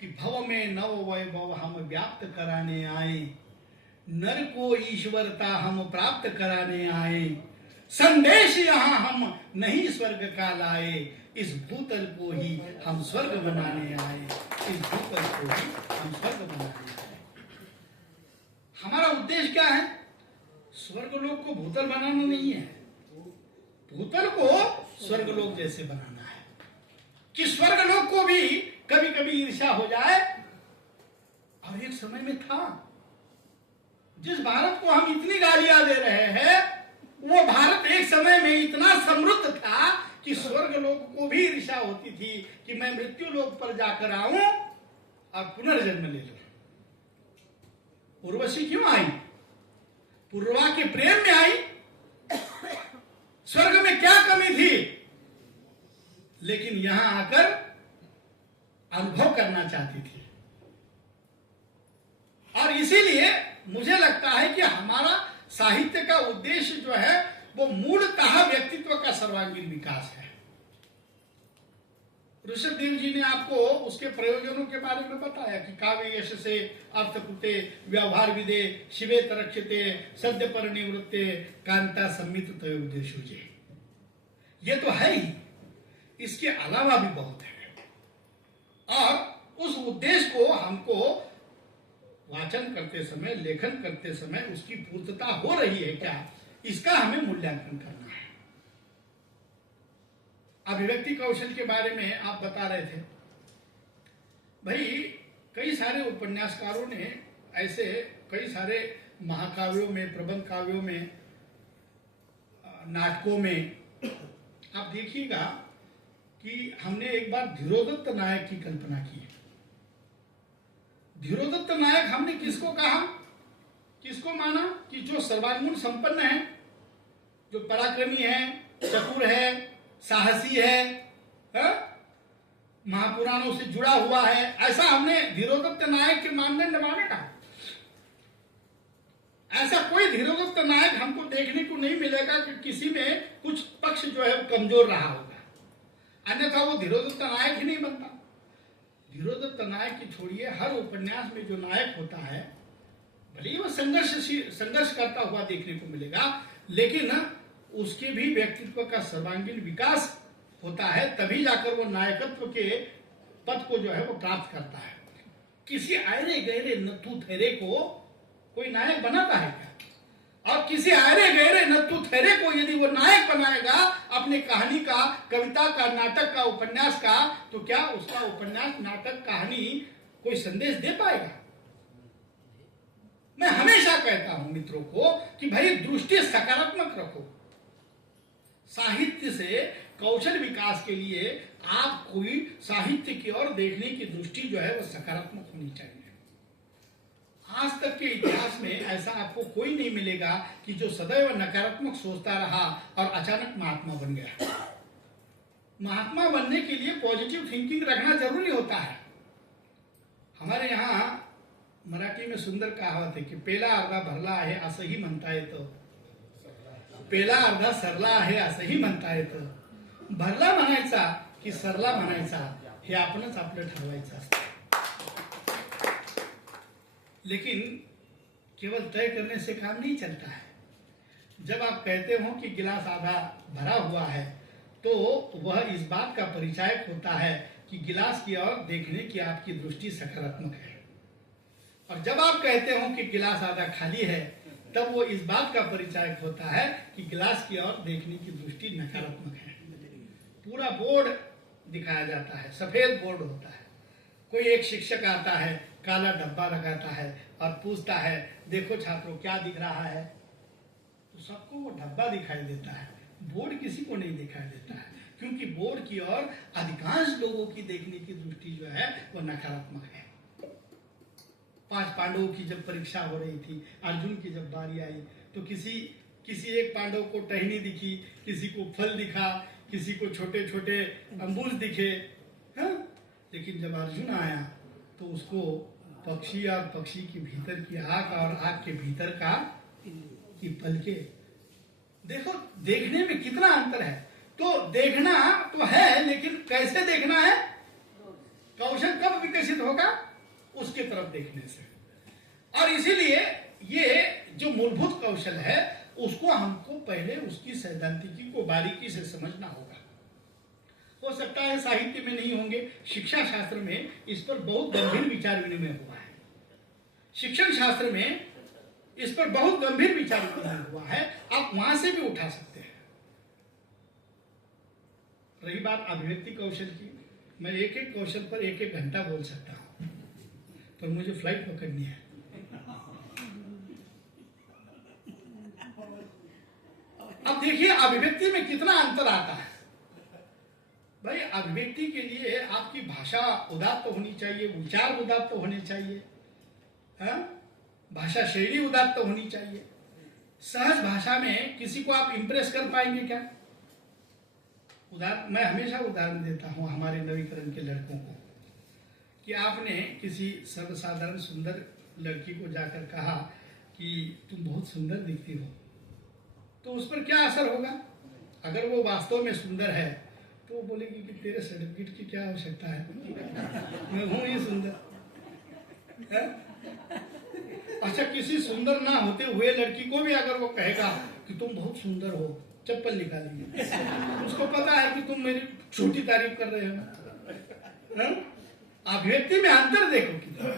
कि भव में नव वैभव हम व्याप्त कराने आए, नर को ईश्वरता हम प्राप्त कराने आए, संदेश यहाँ हम नहीं स्वर्ग का लाए, इस भूतल को ही हम स्वर्ग बनाने आए, इस भूतल को ही हम स्वर्ग बनाने आए। हमारा उद्देश्य क्या है? स्वर्गलोक को भूतल बनाना नहीं है, भूतल को स्वर्गलोक जैसे बनाना है, कि स्वर्गलोक को भी कभी कभी ईर्ष्या हो जाए। और एक समय में था, जिस भारत को हम इतनी गालियां दे रहे हैं, वो भारत एक समय में इतना समृद्ध था कि स्वर्गलोक को भी ईर्ष्या होती थी कि मैं मृत्यु लोक पर जाकर आऊं और पुनर्जन्म ले लूं। उर्वशी क्यों आई? पूर्वा के प्रेम में आई। स्वर्ग में क्या कमी थी? लेकिन यहां आकर करना चाहती थी। और इसीलिए मुझे लगता है कि हमारा साहित्य का उद्देश्य जो है वो मूलतः व्यक्तित्व का सर्वांगीण विकास है। ऋषभदेव जी ने आपको उसके प्रयोजनों के बारे में बताया कि काव्य यश से अर्थ कृते व्यवहार विदे शिवे तरक्षते सद्य पर निवृत्ते कांता सम्मित तयोपदेशुजे। ये तो है ही, इसके अलावा भी बहुत है। और उस उद्देश्य को हमको वाचन करते समय, लेखन करते समय उसकी पूर्तता हो रही है क्या, इसका हमें मूल्यांकन करना है। अभिव्यक्ति कौशल के बारे में आप बता रहे थे भाई, कई सारे उपन्यासकारों ने ऐसे कई सारे महाकाव्यों में, प्रबंध काव्यों में, नाटकों में आप देखिएगा कि हमने एक बार धीरोदत्त नायक की कल्पना की है। धीरोदत्त नायक हमने किसको कहा, किसको माना कि जो सर्वांगुण संपन्न है, जो पराक्रमी है, चतुर है, साहसी है, महापुराणों से जुड़ा हुआ है, ऐसा हमने धीरोदत्त नायक के मानदंड माने ना। ऐसा कोई धीरोदत्त नायक हमको देखने को नहीं मिलेगा कि किसी में कुछ पक्ष जो है वो कमजोर रहा होगा, अन्यथा वो धीरोदत्त नायक ही नहीं बनता। धीरोदत्त नायक की छोड़िए, हर उपन्यास में जो नायक होता है भले ही वो संघर्ष करता हुआ देखने को मिलेगा, लेकिन उसके भी व्यक्तित्व का सर्वांगीण विकास होता है, तभी जाकर वो नायकत्व के पद को जो है वो प्राप्त करता है। किसी आयरे गहरे नत्थु थेरे को कोई नायक बनाता है क्या? और किसी आयरे गहरे नत्थु थेरे को यदि वो नायक बनाएगा अपने कहानी का, कविता का, नाटक का, उपन्यास का, तो क्या उसका उपन्यास, नाटक, कहानी कोई संदेश दे पाएगा? मैं हमेशा कहता हूं मित्रों को कि भाई दृष्टि सकारात्मक रखो। साहित्य से कौशल विकास के लिए आप कोई साहित्य की ओर देखने की दृष्टि जो है वो सकारात्मक होनी चाहिए। आज तक के इतिहास में ऐसा आपको कोई नहीं मिलेगा कि जो सदैव नकारात्मक सोचता रहा और अचानक महात्मा बन गया। महात्मा बनने के लिए पॉजिटिव थिंकिंग रखना जरूरी होता है। हमारे यहाँ मराठी में सुंदर कहावत है कि पेला अर्धा भरला आहे असंही म्हणता येतं, पेला अर्धा सरला आहे असंही म्हणता येतं। भरला म्हणायचा की सरला म्हणायचा हे आपणच आपलं ठरवायचं असतं। लेकिन केवल तय करने से काम नहीं चलता है। जब आप कहते हो कि गिलास आधा भरा हुआ है तो वह इस बात का परिचायक होता है कि गिलास की ओर देखने की आपकी दृष्टि सकारात्मक है, और जब आप कहते हो कि गिलास आधा खाली है तब वो इस बात का परिचायक होता है कि गिलास की ओर देखने की दृष्टि नकारात्मक है। पूरा बोर्ड दिखाया जाता है, सफेद बोर्ड होता है, कोई एक शिक्षक आता है, काला डब्बा लगाता है और पूछता है देखो छात्रों क्या दिख रहा है, तो सबको वो डब्बा दिखाई देता है, बोर्ड किसी को नहीं दिखाई देता है, क्योंकि बोर्ड की ओर अधिकांश लोगों की देखने की दृष्टि जो है वो नकारात्मक है। 5 पांडवों की जब परीक्षा हो रही थी, अर्जुन की जब बारी आई तो किसी एक पांडव को टहनी दिखी, किसी को फल दिखा, किसी को छोटे छोटे अंबुज दिखे, हाँ? लेकिन जब अर्जुन आया तो उसको पक्षी और पक्षी के भीतर की आग और आग के भीतर का की पलके, देखो देखने में कितना अंतर है। तो देखना तो है, लेकिन कैसे देखना है, कौशल कब विकसित होगा, उसके तरफ देखने से। और इसीलिए ये जो मूलभूत कौशल है उसको हमको पहले उसकी सैद्धांतिकी को बारीकी से समझना होगा। हो सकता है साहित्य में नहीं होंगे, शिक्षा शास्त्र में इस पर बहुत गंभीर विचार विनिमय हुआ है, शिक्षण शास्त्र में इस पर बहुत गंभीर विचार विनिमय हुआ है, आप वहां से भी उठा सकते हैं। रही बात अभिव्यक्ति कौशल की, मैं एक एक कौशल पर एक एक घंटा बोल सकता हूं, पर मुझे फ्लाइट पकड़नी है। अब देखिए अभिव्यक्ति में कितना अंतर आता है। भाई अभिव्यक्ति के लिए आपकी भाषा उदात्त होनी चाहिए, विचार उदात्त होने चाहिए, हाँ? भाषा शैली उदात्त होनी चाहिए। सहज भाषा में किसी को आप इंप्रेस कर पाएंगे क्या? मैं हमेशा उदाहरण देता हूं हमारे नवीकरण के लड़कों को कि आपने किसी सर्वसाधारण सुंदर लड़की को जाकर कहा कि तुम बहुत सुंदर दिखती हो, तो उस पर क्या असर होगा? अगर वो वास्तव में सुंदर है तो वो बोलेगी कि तेरे सर्टिफिकेट की क्या आवश्यकता है, मैं हूं ही सुंदर है? अच्छा, किसी सुंदर ना होते हुए लड़की को भी अगर वो कहेगा कि तुम बहुत सुंदर हो, चप्पल निकालेंगे, उसको पता है कि तुम मेरी छोटी तारीफ कर रहे हो। अभिव्यक्ति में अंतर देखो कितना।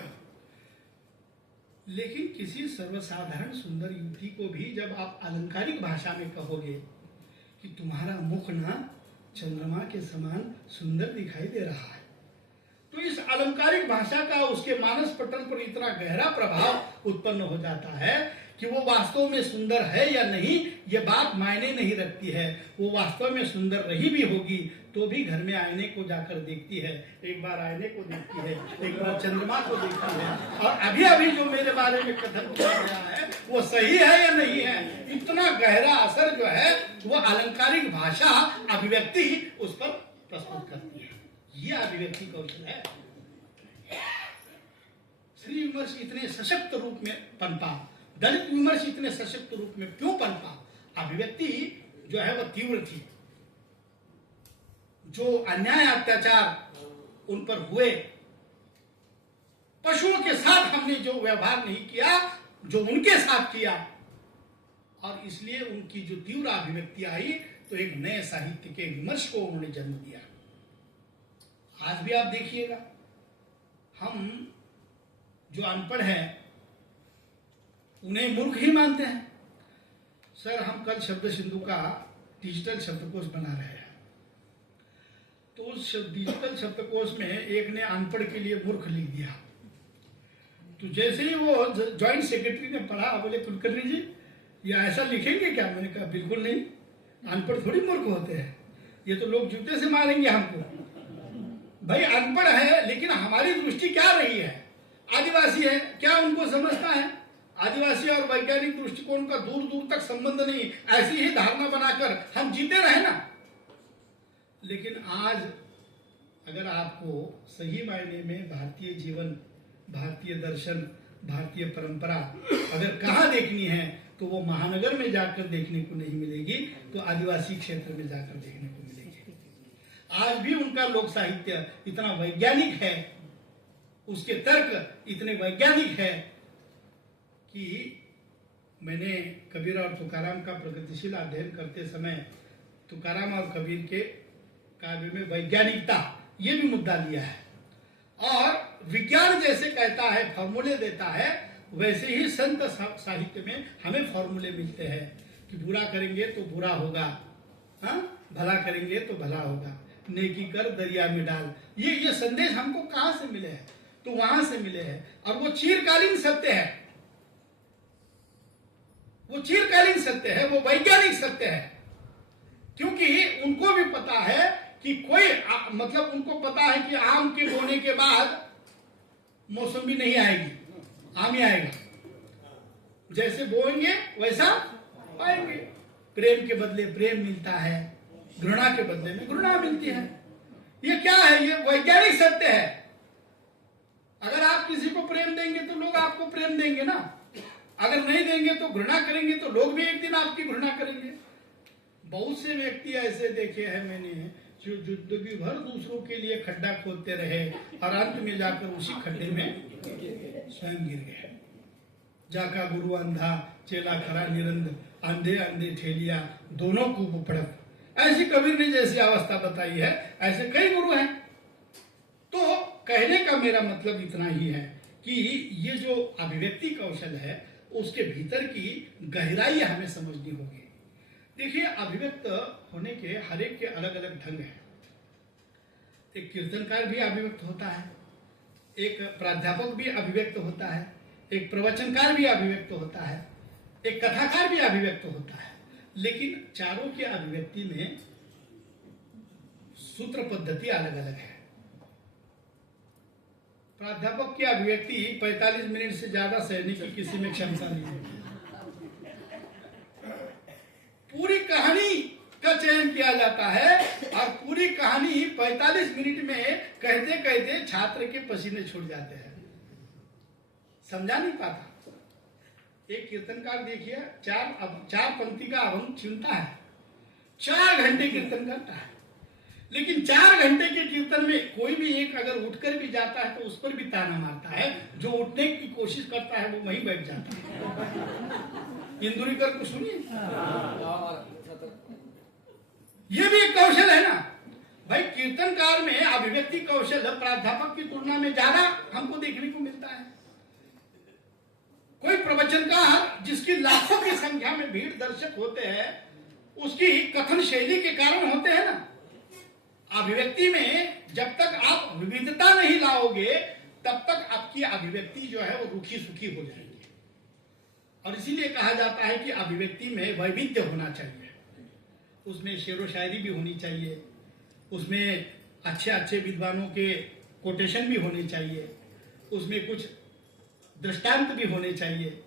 लेकिन किसी सर्वसाधारण सुंदर युवती को भी जब आप अलंकारिक भाषा में कहोगे कि तुम्हारा मुख ना चंद्रमा के समान सुंदर दिखाई दे रहा है, तो इस अलंकारिक भाषा का उसके मानस पटल पर इतना गहरा प्रभाव उत्पन्न हो जाता है कि वो वास्तव में सुंदर है या नहीं ये बात मायने नहीं रखती है। वो वास्तव में सुंदर रही भी होगी तो भी घर में आईने को जाकर देखती है, एक बार आईने को देखती है, एक बार चंद्रमा को देखती है, और अभी अभी जो मेरे बारे में कथन किया गया है वो सही है या नहीं है, इतना गहरा असर जो है वो अलंकारिक भाषा अभिव्यक्ति उस पर प्रस्तुत करती है। ये अभिव्यक्ति कौशल है। श्री विमर्श इतने सशक्त रूप में पनपा, दलित विमर्श इतने सशक्त रूप में क्यों पनपा? अभिव्यक्ति जो है वह तीव्र थी। जो अन्याय अत्याचार उन पर हुए, पशुओं के साथ हमने जो व्यवहार नहीं किया जो उनके साथ किया, और इसलिए उनकी जो तीव्र अभिव्यक्ति आई तो एक नए साहित्य के विमर्श को उन्होंने जन्म दिया। आज भी आप देखिएगा, हम जो अनपढ़ हैं उन्हें मूर्ख ही मानते हैं। सर, हम कल शब्द सिंधु का डिजिटल शब्दकोश बना रहे हैं, तो उस डिजिटल शब्दकोश में एक ने अनपढ़ के लिए मूर्ख लिख दिया। तो जैसे ही वो ज्वाइंट सेक्रेटरी ने पढ़ा, बोले कुलकर्णी जी ये ऐसा लिखेंगे क्या? मैंने कहा बिल्कुल नहीं, अनपढ़ थोड़ी मूर्ख होते हैं, ये तो लोग जूते से मारेंगे हमको। भाई अनपढ़ है, लेकिन हमारी दृष्टि क्या रही है? आदिवासी है, क्या उनको समझता है? आदिवासी और वैज्ञानिक दृष्टिकोण का दूर दूर तक संबंध नहीं, ऐसी ही धारणा बनाकर हम जीते रहे ना। लेकिन आज अगर आपको सही मायने में भारतीय जीवन, भारतीय दर्शन, भारतीय परंपरा अगर कहाँ देखनी है तो वो महानगर में जाकर देखने को नहीं मिलेगी, तो आदिवासी क्षेत्र में जाकर देखने को मिलेगी। आज भी उनका लोक साहित्य इतना वैज्ञानिक है, उसके तर्क इतने वैज्ञानिक है कि मैंने कबीर और तुकाराम का प्रगतिशील अध्ययन करते समय तुकाराम और कबीर के काव्य में वैज्ञानिकता ये भी मुद्दा लिया है। और विज्ञान जैसे कहता है, फॉर्मूले देता है, वैसे ही संत साहित्य में हमें फॉर्मूले मिलते हैं कि बुरा करेंगे तो बुरा होगा, हाँ, भला करेंगे तो भला होगा, नेकी कर दरिया में डाल। ये संदेश हमको कहाँ से मिले हैं? तो वहां से मिले हैं, और वो चिरकालीन सत्य है, वो चिरकालीन सत्य है, वो वैज्ञानिक सत्य है। क्योंकि उनको भी पता है कि कोई मतलब उनको पता है कि आम के बोने के बाद मौसमी नहीं आएगी, आम ही आएगा। जैसे बोएंगे वैसा पाएंगे। प्रेम के बदले प्रेम मिलता है, घृणा के बदले में घृणा मिलती है। ये क्या है? ये वैज्ञानिक सत्य है। अगर आप किसी को प्रेम देंगे तो लोग आपको प्रेम देंगे ना, अगर नहीं देंगे तो घृणा करेंगे, तो लोग भी एक दिन आपकी घृणा करेंगे। बहुत से व्यक्ति ऐसे देखे हैं मैंने जो जिंदगी भर दूसरों के लिए खड्डा खोदते रहे और अंत में जाकर उसी खड्डे में स्वयं गिर गए। जाका गुरु अंधा चेला खरा निरंद, अंधे अंधे ठेलिया दोनों को पड़त। ऐसी कबीर ने जैसी अवस्था बताई है, ऐसे कई गुरु हैं। तो कहने का मेरा मतलब इतना ही है कि ये जो अभिव्यक्ति कौशल है उसके भीतर की गहराई हमें समझनी होगी। देखिए, अभिव्यक्त होने के हर एक के अलग अलग ढंग हैं। एक कीर्तनकार भी अभिव्यक्त होता है, एक प्राध्यापक भी अभिव्यक्त होता है, एक प्रवचनकार भी अभिव्यक्त होता है, एक कथाकार भी अभिव्यक्त होता है। लेकिन चारों की अभिव्यक्ति में सूत्र पद्धति अलग अलग है। प्राध्यापक की अभिव्यक्ति 45 मिनट से ज्यादा सहने की किसी में क्षमता नहीं है। पूरी कहानी का चयन किया जाता है और पूरी कहानी 45 मिनट में कहते कहते छात्र के पसीने छूट जाते हैं, समझा नहीं पाता। एक कीर्तनकार देखिए, चार पंक्ति का अभंग चुनता है, 4 घंटे कीर्तन करता है, लेकिन 4 घंटे के कीर्तन में कोई भी एक अगर उठकर भी जाता है तो उस पर भी ताना मारता है, जो उठने की कोशिश करता है वो वहीं बैठ जाता है। इंदुरीकर को सुनिए, ये भी एक कौशल है ना भाई। कीर्तनकार में अभिव्यक्ति कौशल प्राध्यापक की तुलना में ज्यादा हमको देखने को मिलता है। कोई प्रवचनकार जिसकी लाखों की संख्या में भीड़ दर्शक होते हैं, उसकी कथन शैली के कारण होते हैं ना। अभिव्यक्ति में जब तक आप विविधता नहीं लाओगे तब तक आपकी अभिव्यक्ति जो है वो रूखी सूखी हो जाएगी। और इसीलिए कहा जाता है कि अभिव्यक्ति में वैविध्य होना चाहिए, उसमें शेरो शायरी भी होनी चाहिए, उसमें अच्छे अच्छे विद्वानों के कोटेशन भी होने चाहिए, उसमें कुछ दृष्टांत भी होने चाहिए,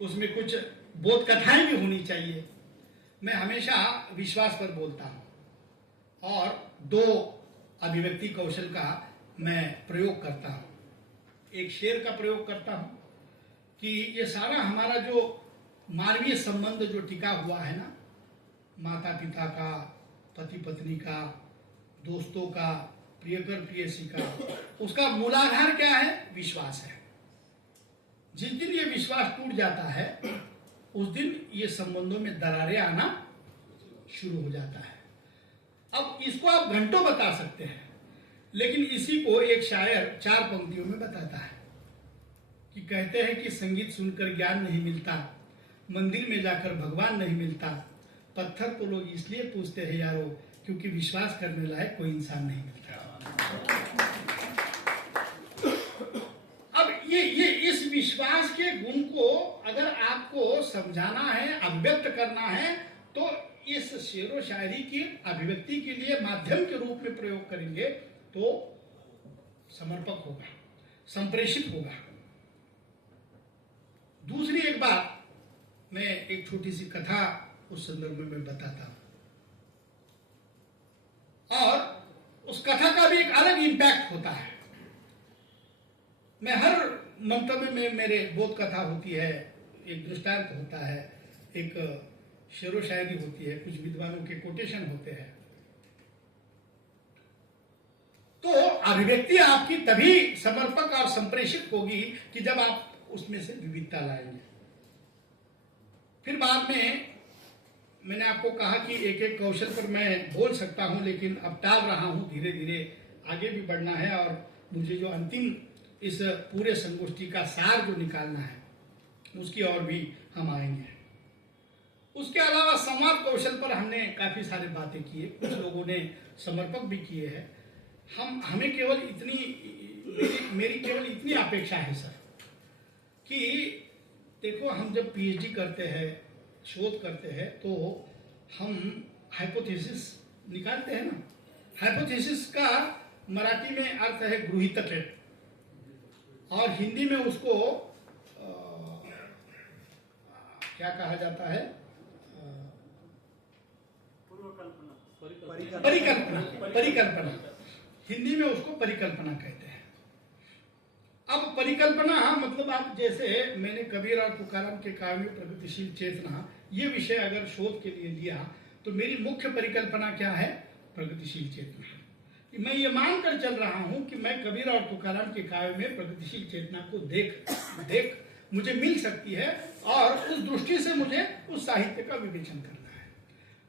उसमें कुछ बोध कथाएं भी होनी चाहिए। मैं हमेशा विश्वास पर बोलता हूं और 2 अभिव्यक्ति कौशल का मैं प्रयोग करता हूं। एक शेर का प्रयोग करता हूं कि ये सारा हमारा जो मानवीय संबंध जो टिका हुआ है ना, माता पिता का, पति पत्नी का, दोस्तों का, प्रियकर प्रियसी का, उसका मूलाधार क्या है? विश्वास है। जिस दिन ये विश्वास टूट जाता है उस दिन ये संबंधों में दरारें आना शुरू हो जाता है। अब इसको आप घंटों बता सकते हैं, लेकिन इसी को एक शायर 4 पंक्तियों में बताता है कि कहते हैं कि संगीत सुनकर ज्ञान नहीं मिलता, मंदिर में जाकर भगवान नहीं मिलता, पत्थर तो लोग इसलिए पूछते हैं यारो क्योंकि विश्वास करने लायक कोई इंसान नहीं मिलता। अब ये इस विश्वास के गुण को अगर आपको समझाना है, अभिव्यक्त करना है, तो इस शेरो शायरी की अभिव्यक्ति के लिए माध्यम के रूप में प्रयोग करेंगे तो समर्पक होगा, संप्रेषित होगा। दूसरी एक बात, मैं एक छोटी सी कथा उस संदर्भ में मैं बताता हूं, और उस कथा का भी एक अलग इंपैक्ट होता है। मैं हर मंतव्य में मेरे बोध कथा होती है, एक दृष्टांत होता है, एक शेरो शायरी होती है, कुछ विद्वानों के कोटेशन होते हैं। तो अभिव्यक्ति आपकी तभी समर्पक और संप्रेषित होगी कि जब आप उसमें से विविधता लाएंगे। फिर बाद में मैंने आपको कहा कि एक एक कौशल पर मैं बोल सकता हूं, लेकिन अब टाल रहा हूं, धीरे धीरे आगे भी बढ़ना है और मुझे जो अंतिम इस पूरे संगोष्ठी का सार जो निकालना है उसकी ओर भी हम आएंगे। उसके अलावा संवाद कौशल पर हमने काफी सारी बातें की है, कुछ लोगों ने समर्पक भी किए हैं। हमें केवल इतनी मेरी केवल इतनी अपेक्षा है सर कि देखो, हम जब पीएचडी करते हैं, शोध करते हैं, तो हम हाइपोथेसिस निकालते हैं ना। हाइपोथेसिस का मराठी में अर्थ है गृहीतके, और हिंदी में उसको क्या कहा जाता है? परिकल्पना। हिंदी में उसको परिकल्पना कहते हैं। अब परिकल्पना मतलब आप जैसे मैंने कबीर और तुकाराम के काव्य में प्रगतिशील चेतना ये विषय अगर शोध के लिए लिया तो मेरी मुख्य परिकल्पना क्या है? प्रगतिशील चेतना। मैं ये मानकर चल रहा हूं कि मैं कबीर और तुकाराम के काव्य में प्रगतिशील चेतना को देख मुझे मिल सकती है, और उस दृष्टि से मुझे उस साहित्य का विवेचन करना है।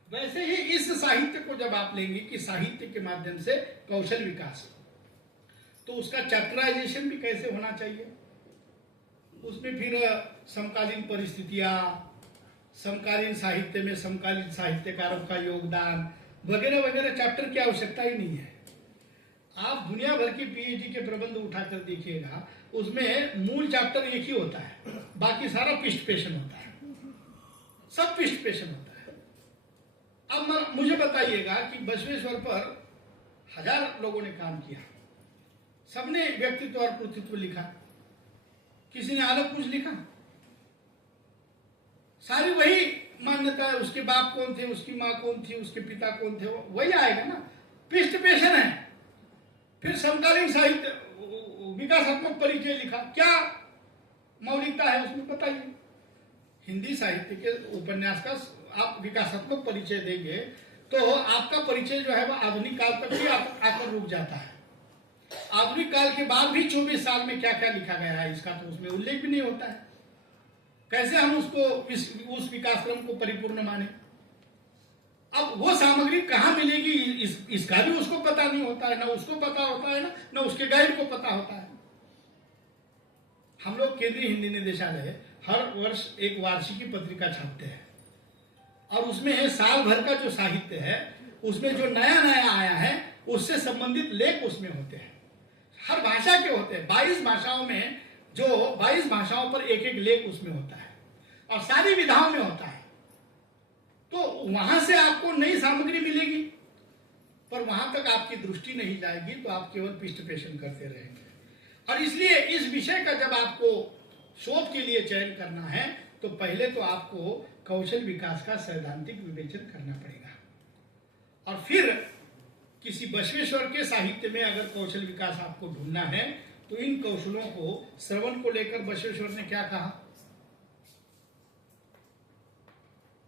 वैसे ही इस साहित्य को जब आप लेंगे कि साहित्य के माध्यम से कौशल विकास, तो उसका चैप्टराइजेशन भी कैसे होना चाहिए, उसमें फिर समकालीन परिस्थितियां, समकालीन साहित्य में समकालीन साहित्यकारों का योगदान वगैरह वगैरह चैप्टर की आवश्यकता ही नहीं है। आप दुनिया भर की पीएचडी के प्रबंध उठाकर देखिएगा, उसमें मूल चैप्टर एक ही होता है, बाकी सारा पिष्टपेशन होता है, सब पिष्टपेशन होता है। अब मुझे बताइएगा कि बसवेश्वर पर 1000 लोगों ने काम किया, सबने व्यक्तित्व और कृतित्व लिखा, किसी ने अलग कुछ लिखा, सारी वही मान्यता है, उसके बाप कौन थे, उसकी माँ कौन थी, उसके पिता कौन थे, वही आएगा ना, पृष्ठ पेशन है। फिर समकालीन साहित्य विकासात्मक परिचय लिखा, क्या मौलिकता है उसमें बताइए। हिंदी साहित्य के उपन्यास का आप विकासात्मक परिचय देंगे तो आपका परिचय जो है वह आधुनिक काल तक भी आकर रुक जाता है। आधुनिक काल के बाद भी 24 साल में क्या क्या लिखा गया है इसका तो उसमें उल्लेख भी नहीं होता है। कैसे हम उसको उस विकास क्रम को परिपूर्ण माने। अब वो सामग्री कहाँ मिलेगी इसका भी उसको पता नहीं होता है, ना उसको पता होता है, ना उसके गाइड को पता होता है। हम लोग केंद्रीय हिंदी निदेशालय हर वर्ष एक वार्षिकी पत्रिका छापते हैं और उसमें साल भर का जो साहित्य है उसमें जो नया नया आया है उससे संबंधित लेख उसमें होते हैं। हर भाषा के होते हैं, 22 भाषाओं में, जो 22 भाषाओं पर एक एक लेख उसमें होता है और सारी विधाओं में होता है। तो वहां से आपको नई सामग्री मिलेगी, पर वहां तक आपकी दृष्टि नहीं जाएगी तो आप केवल पृष्ठ पेशन करते रहेंगे। और इसलिए इस विषय का जब आपको शोध के लिए चयन करना है तो पहले तो आपको कौशल विकास का सैद्धांतिक विवेचन करना पड़ेगा और फिर किसी बसवेश्वर के साहित्य में अगर कौशल विकास आपको ढूंढना है तो इन कौशलों को, श्रवण को लेकर बसवेश्वर ने क्या कहा,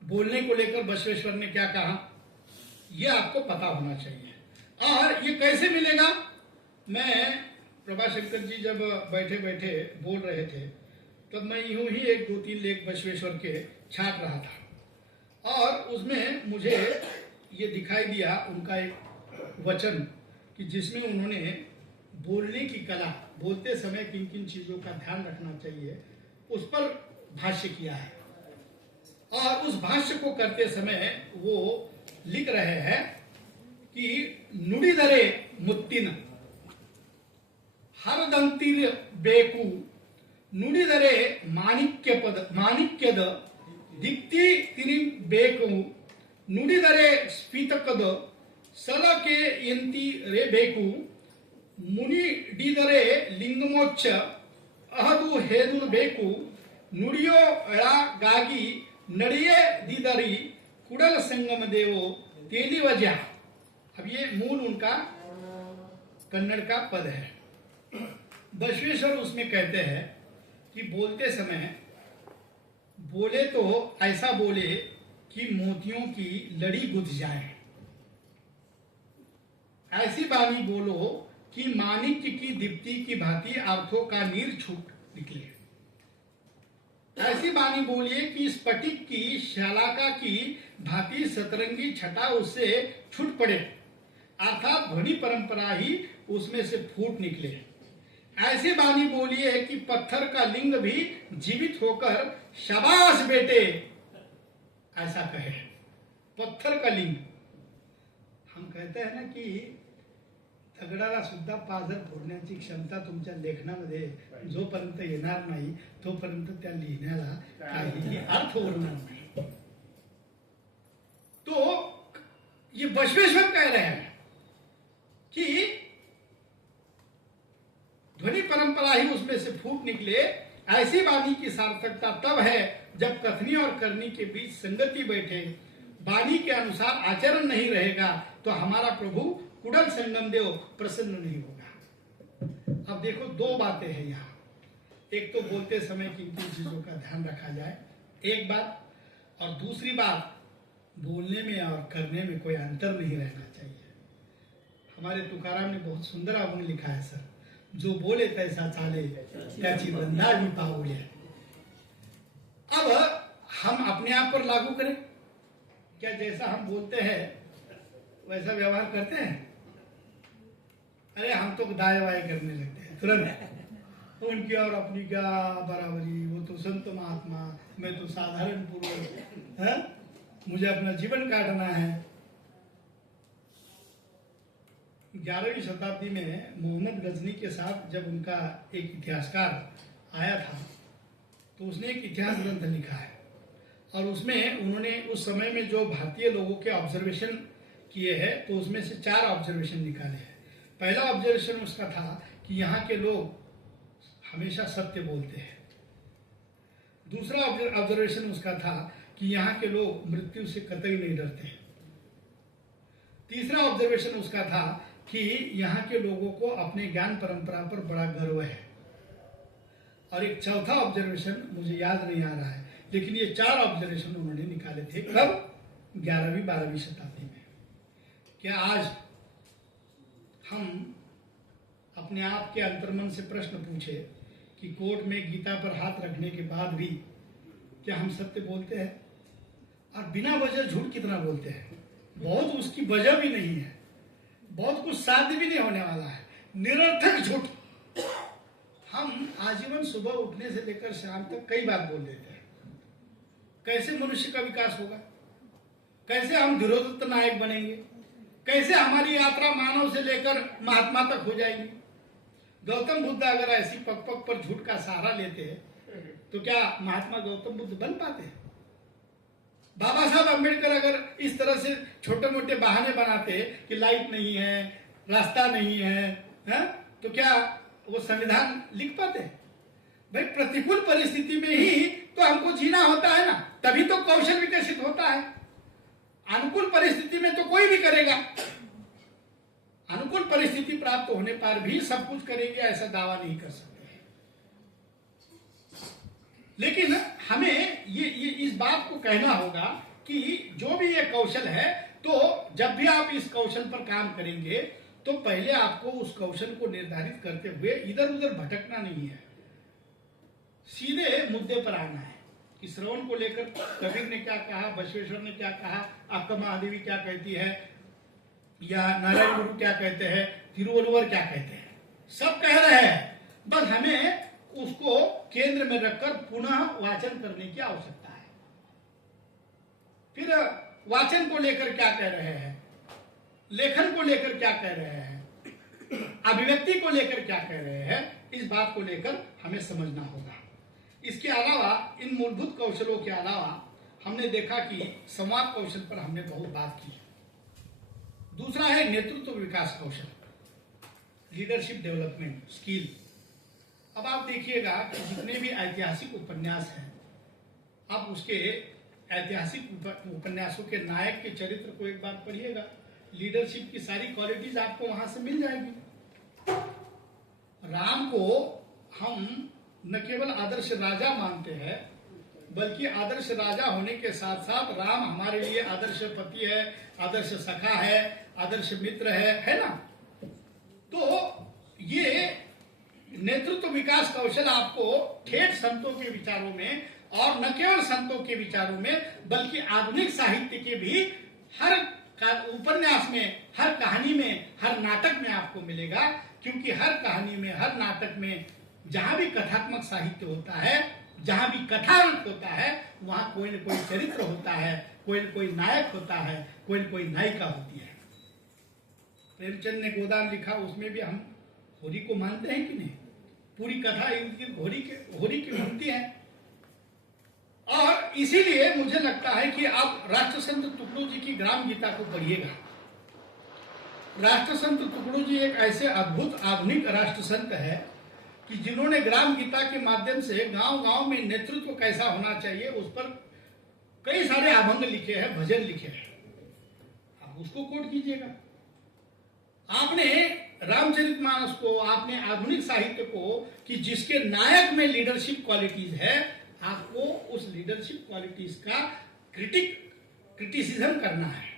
बोलने को लेकर बसवेश्वर ने क्या कहा, यह आपको पता होना चाहिए। और ये कैसे मिलेगा। मैं प्रभाशंकर जी जब बैठे बैठे बोल रहे थे तब मैं यूं ही 1-2-3 लेख बसवेश्वर के छाप रहा था और उसमें मुझे ये दिखाई दिया उनका एक वचन कि जिसमें उन्होंने बोलने की कला, बोलते समय किन किन चीजों का ध्यान रखना चाहिए उस पर भाष्य किया है। और उस भाष्य को करते समय वो लिख रहे हैं कि नुडिदरे मुत्तिन हरदंतिर बेकु नुडिदरे माणिक्यद दिक्ति तिरिं बेकु नुडिदरे स्फीतकद सलके यंती रे बेकु मुनिडिदरे लिंगमोच्च अहदु हेदुन बेकु नुडियो ಗಾಗಿ नड़िये दीदरी कुडल संगम देवो तेली वजह। अब ये मूल उनका कन्नड़ का पद है। बसवेश्वर उसमें कहते हैं कि बोलते समय बोले तो ऐसा बोले कि मोतियों की लड़ी गुथ जाए, ऐसी बानी बोलो कि माणिक्य की दीप्ति की भांति अर्थों का नीर छूट निकले, ऐसी बानी बोलिए कि स्फटिक की शलाका की भांति सतरंगी छटा उससे छूट पड़े, अर्थात ध्वनि परंपरा ही उसमें से फूट निकले। ऐसी बानी बोलिए कि पत्थर का लिंग भी जीवित होकर शाबाश बेटे ऐसा कहे। पत्थर का लिंग, हम कहते हैं ना कि दगडाला सुद्धा पाझर फोडण्याची क्षमता तुमच्या लेखनामध्ये जोपर्यंत येणार नाही तोपर्यंत त्या लिहिण्याला काहीही अर्थ उरणार नाही। तो ये बसवेश्वर कह रहे हैं कि ध्वनि परंपरा ही उसमें से फूट निकले। ऐसी वाणी की सार्थकता तब है जब कथनी और करनी के बीच संगति बैठे, वाणी के अनुसार आचरण नहीं रहेगा तो हमारा प्रभु कुडल संगम देव प्रसन्न नहीं होगा। अब देखो दो बातें हैं यहाँ, एक तो बोलते समय किन किन चीजों का ध्यान रखा जाए एक बात, और दूसरी बात बोलने में और करने में कोई अंतर नहीं रहना चाहिए। हमारे तुकाराम ने बहुत सुंदर अभंग लिखा है सर, जो बोले तैसा चाले त्याची बंदावी पाऊले। अब हम अपने आप पर लागू करें क्या, जैसा हम बोलते हैं वैसा व्यवहार करते हैं? अरे हम तो दाएं बाएं करने लगते हैं तुरंत, तो उनकी और अपनी क्या बराबरी, वो तो संत महात्मा, मैं तो साधारण पुरुष है, मुझे अपना जीवन काटना है। 11वीं शताब्दी में मोहम्मद गजनी के साथ जब उनका एक इतिहासकार आया था तो उसने एक इतिहास ग्रंथ लिखा है और उसमें उन्होंने उस समय में जो भारतीय लोगों के ऑब्जर्वेशन किए हैं तो उसमें से 4 ऑब्जर्वेशन निकाले हैं। पहला ऑब्जर्वेशन उसका था कि यहाँ के लोग हमेशा सत्य बोलते हैं। दूसरा ऑब्जर्वेशन उसका था कि यहाँ के लोग मृत्यु से कतई नहीं डरते। तीसरा ऑब्जर्वेशन उसका था कि यहाँ के लोगों को अपने ज्ञान परंपरा पर बड़ा गर्व है। और एक चौथा ऑब्जर्वेशन मुझे याद नहीं आ रहा है, लेकिन ये 4 ऑब्जर्वेशन उन्होंने निकाले थे कब? 11वीं 12वीं शताब्दी में। क्या आज हम अपने आप के अंतर्मन से प्रश्न पूछे कि कोर्ट में गीता पर हाथ रखने के बाद भी क्या हम सत्य बोलते हैं? और बिना वजह झूठ कितना बोलते हैं? बहुत उसकी वजह भी नहीं है, बहुत कुछ साध्य भी नहीं होने वाला है, निरर्थक झूठ। हम आजीवन सुबह उठने से लेकर शाम तक कई बार बोल देते हैं। कैसे मनुष्य का विकास होगा? कैसे हम धीरोदत्त नायक बनेंगे? कैसे हमारी यात्रा मानव से लेकर महात्मा तक हो जाएगी? गौतम बुद्ध अगर ऐसी पग पग पर झूठ का सहारा लेते तो क्या महात्मा गौतम बुद्ध बन पाते? बाबा साहब अम्बेडकर अगर इस तरह से छोटे मोटे बहाने बनाते कि लाइट नहीं है, रास्ता नहीं है, तो क्या वो संविधान लिख पाते? भाई प्रतिकूल परिस्थिति में ही तो हमको जीना होता है ना, तभी तो कौशल विकसित होता है। अनुकूल परिस्थिति में तो कोई भी करेगा, अनुकूल परिस्थिति प्राप्त होने पर भी सब कुछ करेंगे ऐसा दावा नहीं कर सकते। लेकिन हमें ये इस बात को कहना होगा कि जो भी ये कौशल है, तो जब भी आप इस कौशल पर काम करेंगे तो पहले आपको उस कौशल को निर्धारित करते हुए इधर उधर भटकना नहीं है, सीधे मुद्दे पर आना है कि श्रवण को लेकर कबीर ने क्या कहा, बसवेश्वर ने क्या कहा, आपका महादेवी क्या कहती है, या नारायण गुरु क्या कहते हैं, तिरुवल्लुवर क्या कहते हैं, सब कह रहे हैं। बस हमें उसको केंद्र में रखकर पुनः वाचन करने की आवश्यकता है। फिर वाचन को लेकर क्या कह रहे हैं, लेखन को लेकर क्या कह रहे हैं, अभिव्यक्ति को लेकर क्या कह रहे हैं, इस बात को लेकर हमें समझना होगा। इसके अलावा इन मूलभूत कौशलों के अलावा हमने देखा कि संवाद कौशल पर हमने बहुत बात की। दूसरा है नेतृत्व विकास कौशल, लीडरशिप डेवलपमेंट स्किल। अब आप देखिएगा कि जितने भी ऐतिहासिक उपन्यास हैं, आप उसके ऐतिहासिक उपन्यासों के नायक के चरित्र को एक बार पढ़िएगा, लीडरशिप की सारी क्वालिटीज आपको वहां से मिल जाएगी। राम को हम न केवल आदर्श राजा मानते हैं, बल्कि आदर्श राजा होने के साथ साथ राम हमारे लिए आदर्श पति है, आदर्श सखा है, आदर्श मित्र है ना। तो ये नेतृत्व विकास कौशल आपको ठेठ संतों के विचारों में, और न केवल संतों के विचारों में बल्कि आधुनिक साहित्य के भी हर उपन्यास में, हर कहानी में, हर नाटक में आपको मिलेगा। क्योंकि हर कहानी में, हर नाटक में जहां भी कथात्मक साहित्य होता है, जहां भी कथानक होता है, वहां कोई न कोई चरित्र होता है, कोई न कोई नायक होता है, कोई न कोई नायिका होती है। प्रेमचंद ने गोदान लिखा, उसमें भी हम होरी को मानते हैं कि नहीं? पूरी कथा होरी की घूमती है। और इसीलिए मुझे लगता है कि आप राष्ट्रसंत तुकड़ू जी की ग्राम गीता को पढ़िएगा। राष्ट्रसंत तुकड़ू जी एक ऐसे अद्भुत आधुनिक राष्ट्रसंत है कि जिन्होंने ग्राम गीता के माध्यम से गांव-गांव में नेतृत्व कैसा होना चाहिए उस पर कई सारे अभंग लिखे हैं, भजन लिखे हैं। आप उसको कोट कीजिएगा। आपने रामचरितमानस को, आपने आधुनिक साहित्य को, कि जिसके नायक में लीडरशिप क्वालिटीज है, आपको उस लीडरशिप क्वालिटीज का क्रिटिसिज्म करना है।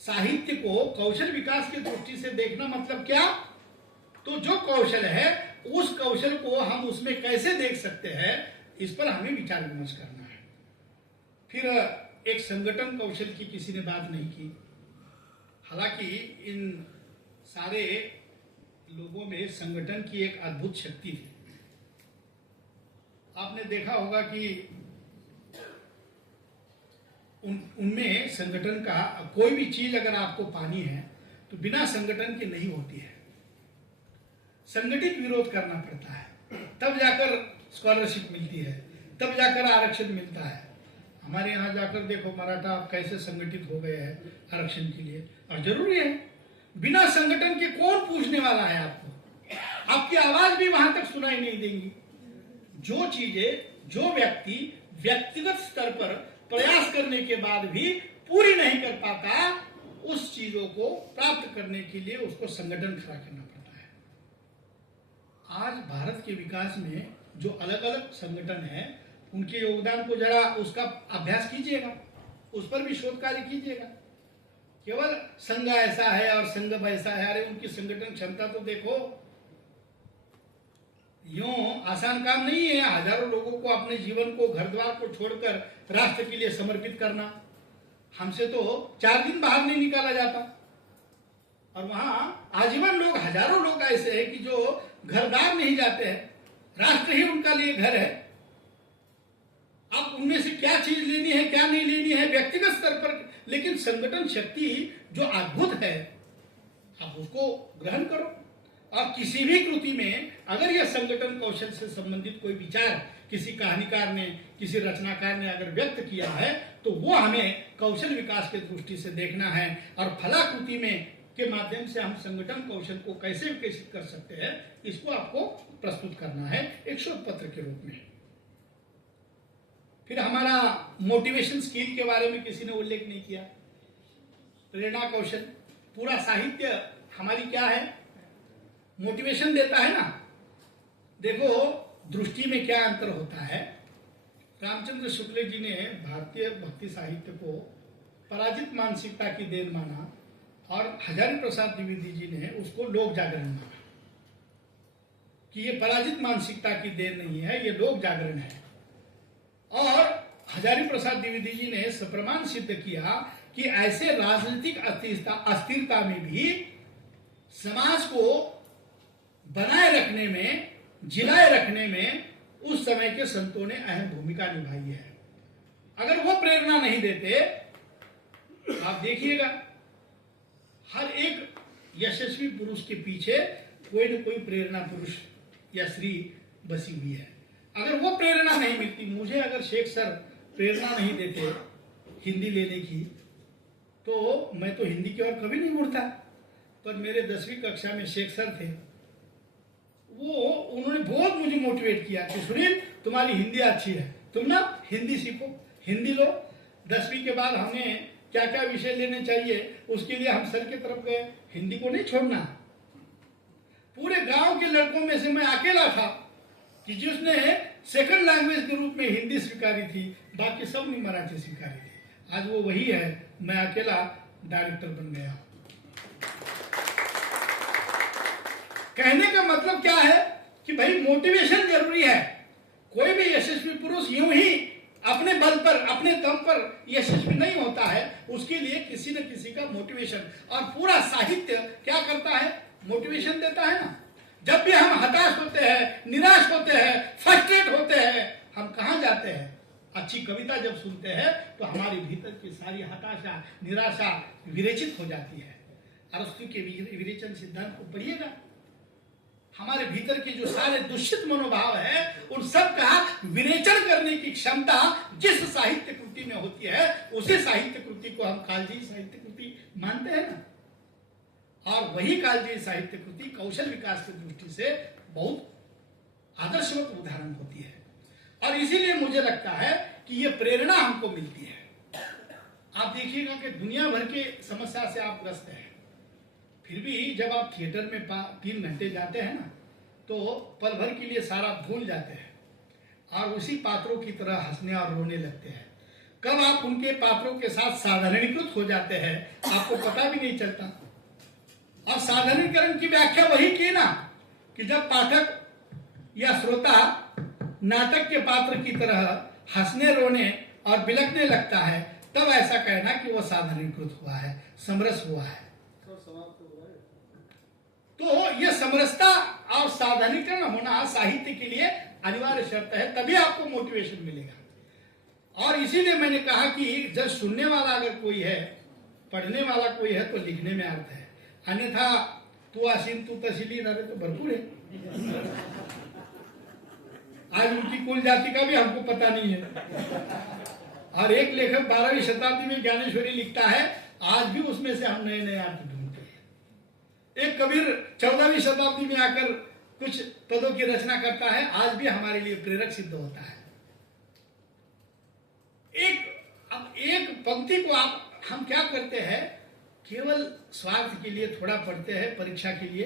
साहित्य को कौशल विकास की दृष्टि से देखना मतलब क्या? तो जो कौशल है उस कौशल को हम उसमें कैसे देख सकते हैं, इस पर हमें विचार विमर्श करना है। फिर एक संगठन कौशल की किसी ने बात नहीं की। हालांकि इन सारे लोगों में संगठन की एक अद्भुत शक्ति थी। आपने देखा होगा कि उनमें संगठन का कोई भी चीज अगर आपको पानी है तो बिना संगठन के नहीं होती है। संगठित विरोध करना पड़ता है, तब जाकर स्कॉलरशिप मिलती है, तब जाकर आरक्षण मिलता है। हमारे यहाँ जाकर देखो मराठा कैसे संगठित हो गए हैं आरक्षण के लिए, और जरूरी है। बिना संगठन के कौन पूछने वाला है आपको? आपकी आवाज भी वहां तक सुनाई नहीं देंगी। जो चीजें, जो व्यक्ति व्यक्तिगत स्तर पर प्रयास करने के बाद भी पूरी नहीं कर पाता, उस चीजों को प्राप्त करने के लिए उसको संगठन खड़ा करना पड़ता है। आज भारत के विकास में जो अलग अलग संगठन है, उनके योगदान को जरा उसका अभ्यास कीजिएगा, उस पर भी शोध कार्य कीजिएगा। केवल संघ ऐसा है और संघ वैसा है, अरे उनकी संगठन क्षमता तो देखो। यूं आसान काम नहीं है हजारों लोगों को अपने जीवन को, घर द्वार को छोड़कर राष्ट्र के लिए समर्पित करना। हमसे तो 4 दिन बाहर नहीं निकाला जाता, और वहां आजीवन लोग, हजारों लोग ऐसे हैं कि जो घरदार नहीं जाते हैं, राष्ट्र ही उनका लिए घर है। अब उनमें से क्या चीज लेनी है क्या नहीं लेनी है व्यक्तिगत स्तर पर, लेकिन संगठन शक्ति जो अद्भुत है, आप उसको ग्रहण करो। और किसी भी कृति में अगर यह संगठन कौशल से संबंधित कोई विचार किसी कहानीकार ने, किसी रचनाकार ने अगर व्यक्त किया है, तो वो हमें कौशल विकास के दृष्टि से देखना है, और फलाकृति में के माध्यम से हम संगठन कौशल को कैसे विकसित कर सकते हैं, इसको आपको प्रस्तुत करना है एक शोध पत्र के रूप में। फिर हमारा मोटिवेशन स्किल के बारे में किसी ने उल्लेख नहीं किया। प्रेरणा कौशल, पूरा साहित्य हमारी क्या है, मोटिवेशन देता है ना। देखो दृष्टि में क्या अंतर होता है। रामचंद्र शुक्ल जी ने भारतीय भक्ति साहित्य को पराजित मानसिकता की देन माना, और हजारी प्रसाद द्विवेदी जी ने उसको लोक जागरण माना कि ये पराजित मानसिकता की देन नहीं है, ये लोक जागरण है। और हजारी प्रसाद द्विवेदी जी ने सप्रमाण सिद्ध किया कि ऐसे राजनीतिक अस्थिरता में भी समाज को बनाए रखने में, जिलाए रखने में उस समय के संतों ने अहम भूमिका निभाई है। अगर वो प्रेरणा नहीं देते, आप देखिएगा हर एक यशस्वी पुरुष के पीछे कोई न कोई प्रेरणा पुरुष या स्त्री बसी हुई है। अगर वो प्रेरणा नहीं मिलती, मुझे अगर शेख सर प्रेरणा नहीं देते हिंदी लेने की, तो मैं तो हिंदी की ओर कभी नहीं मुड़ता। पर मेरे 10वीं कक्षा में शेख सर थे, उन्होंने बहुत मुझे मोटिवेट किया कि सुनील तुम्हारी हिंदी अच्छी है, तुम ना हिंदी सीखो, हिंदी लो। 10वीं के बाद हमें क्या क्या विषय लेने चाहिए, उसके लिए हम सर की तरफ गए, हिंदी को नहीं छोड़ना। पूरे गांव के लड़कों में से मैं अकेला था कि जिसने सेकंड लैंग्वेज के रूप में हिंदी स्वीकारी थी, बाकी सब ने मराठी स्वीकारी थी। आज वो वही है, मैं अकेला डायरेक्टर बन गया। कहने का मतलब क्या है कि भाई मोटिवेशन जरूरी है। कोई भी यशस्वी पुरुष यूं ही अपने बल पर, अपने दम पर यशस्वी नहीं होता है, उसके लिए किसी न किसी का मोटिवेशन, और पूरा साहित्य क्या करता है, मोटिवेशन देता है ना। जब भी हम हताश होते हैं, निराश होते हैं, फ्रस्ट्रेट होते हैं, हम कहां जाते हैं, अच्छी कविता जब सुनते हैं तो हमारे भीतर की सारी हताशा, निराशा विरेचित हो जाती है। अरस्तु के विरेचन सिद्धांत को पढ़िएगा, हमारे भीतर के जो सारे दूषित मनोभाव है, उन सब का विरेचन करने की क्षमता जिस साहित्य कृति में होती है, उसी साहित्य कृति को हम कालजयी साहित्य कृति मानते हैं ना। और वही कालजयी साहित्य कृति कौशल विकास की दृष्टि से बहुत आदर्शवत उदाहरण होती है। और इसीलिए मुझे लगता है कि ये प्रेरणा हमको मिलती है। आप देखिएगा कि दुनिया भर के समस्या से आप ग्रस्त हैं, फिर भी जब आप थिएटर में 3 घंटे जाते हैं ना, तो पल भर के लिए सारा भूल जाते हैं और उसी पात्रों की तरह हंसने और रोने लगते हैं। कब आप उनके पात्रों के साथ साधारणीकृत हो जाते हैं, आपको पता भी नहीं चलता। और साधारणीकरण की व्याख्या वही की ना कि जब पाठक या श्रोता नाटक के पात्र की तरह हंसने, रोने और बिलखने लगता है, तब ऐसा कहना कि वो साधारणीकृत हुआ है, समरस हुआ है। तो ये समरसता और साधारणीकरण होना साहित्य के लिए अनिवार्य शर्त है, तभी आपको मोटिवेशन मिलेगा। और इसीलिए मैंने कहा कि जब सुनने वाला अगर कोई है, पढ़ने वाला कोई है, तो लिखने में अर्थ है। अन्यथा तू आसीन तू तसीली न तो भरपूर है। आज उनकी कुल जाति का भी हमको पता नहीं है। और एक लेखक 12वीं शताब्दी में ज्ञानेश्वरी लिखता है, आज भी उसमें से हम नए नए अर्थ ढूंढते हैं। एक कबीर 14वीं शताब्दी में आकर कुछ पदों की रचना करता है, आज भी हमारे लिए प्रेरक सिद्ध होता है। एक अब एक पंक्ति को हम क्या करते हैं, केवल स्वार्थ के लिए थोड़ा पढ़ते हैं, परीक्षा के लिए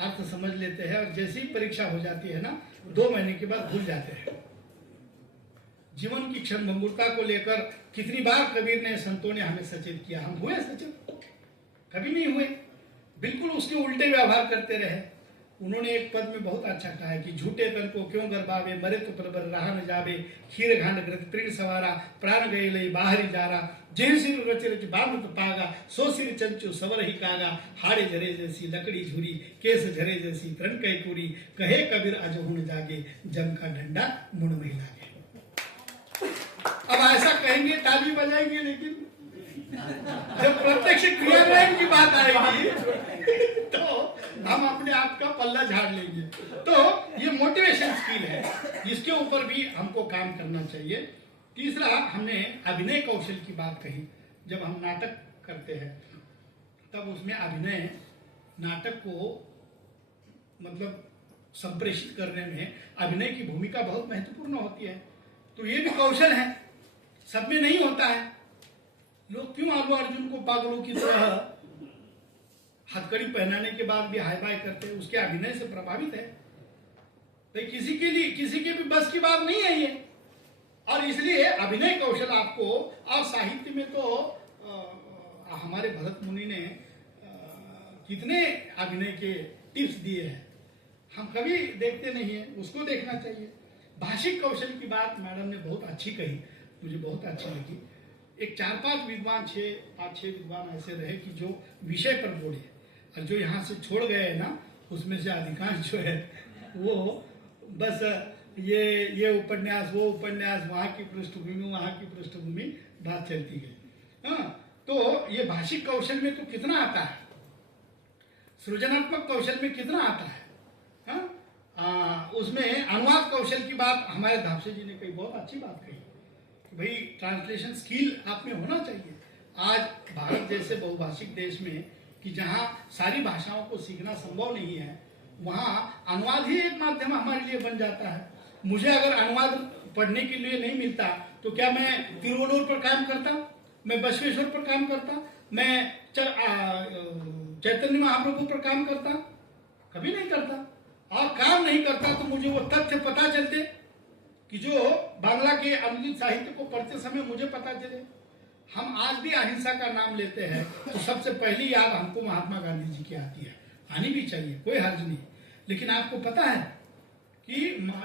अर्थ समझ लेते हैं, और जैसे ही परीक्षा हो जाती है ना 2 महीने के बाद भूल जाते हैं। जीवन की क्षण भंगुरता को लेकर कितनी बार कबीर ने, संतों ने हमें सचेत किया, हम हुए सचेत? कभी नहीं हुए, बिल्कुल उसके उल्टे व्यवहार करते रहे। उन्होंने एक पद में बहुत अच्छा कहा है कि झूठे तन को क्यों गरबावे, मरे तो परबर राह न जावे, खीर घांड ग्रत तृण सवारा, प्राण गए लई बाहरी जारा, जेह सिर रच रच बांध पागा, सो सिर चंचू सवर ही कागा, हाड़े झरे जैसी लकड़ी झुरी, केस झरे जैसी तरण कई पूरी, कहे कबीर अजहुन जागे, जम का डंडा मुड़ में लागे। अब ऐसा कहेंगे, ताली बजाएंगे, लेकिन जब प्रत्यक्ष क्रियान्वयन की बात आएगी तो हम अपने आप का पल्ला झाड़ लेंगे। तो ये मोटिवेशन स्किल है, इसके ऊपर भी हमको काम करना चाहिए। तीसरा, हमने अभिनय कौशल की बात कही। जब हम नाटक करते हैं तब उसमें अभिनय, नाटक को मतलब संप्रेषित करने में अभिनय की भूमिका बहुत महत्वपूर्ण होती है। तो ये भी कौशल है, सब में नहीं होता है। लोग क्यों अल्लू अर्जुन को पागलों की तरह हथकड़ी पहनाने के बाद भी हाय बाय करते हैं? उसके अभिनय से प्रभावित है। तो किसी के लिए, किसी के भी बस की बात नहीं है ये। और इसलिए अभिनय कौशल आपको, और साहित्य में तो हमारे भरत मुनि ने कितने अभिनय के टिप्स दिए हैं, हम कभी देखते नहीं है, उसको देखना चाहिए। भाषिक कौशल की बात मैडम ने बहुत अच्छी कही, मुझे बहुत अच्छी लगी। एक 4-5 विद्वान, 5-6 विद्वान ऐसे रहे कि जो विषय पर बोले, और जो यहाँ से छोड़ गए हैं ना, उसमें से अधिकांश जो है वो बस ये उपन्यास, वो उपन्यास, वहाँ की पृष्ठभूमि, वहाँ की पृष्ठभूमि, बात चलती गई। हाँ, तो ये भाषिक कौशल में तो कितना आता है, सृजनात्मक कौशल में कितना आता है। हाँ, उसमें अनुवाद कौशल की बात हमारे धापसे जी ने कही, बहुत अच्छी बात कही कि भाई ट्रांसलेशन स्किल आप में होना चाहिए। आज भारत जैसे बहुभाषिक देश में, कि जहाँ सारी भाषाओं को सीखना संभव नहीं है, वहाँ अनुवाद ही एक माध्यम हमारे लिए बन जाता है। मुझे अगर अनुवाद पढ़ने के लिए नहीं मिलता तो क्या मैं तिरुवल्लुवर पर काम करता, मैं बसवेश्वर पर काम करता, मैं चैतन्य महाप्रभु पर काम करता? कभी नहीं करता। और काम नहीं करता तो मुझे वो तथ्य पता चलते कि जो बांग्ला के अनुदित साहित्य को पढ़ते समय मुझे पता चले। हम आज भी अहिंसा का नाम लेते हैं तो सबसे पहली याद हमको महात्मा गांधी जी की आती है, आनी भी चाहिए, कोई हर्ज नहीं। लेकिन आपको पता है कि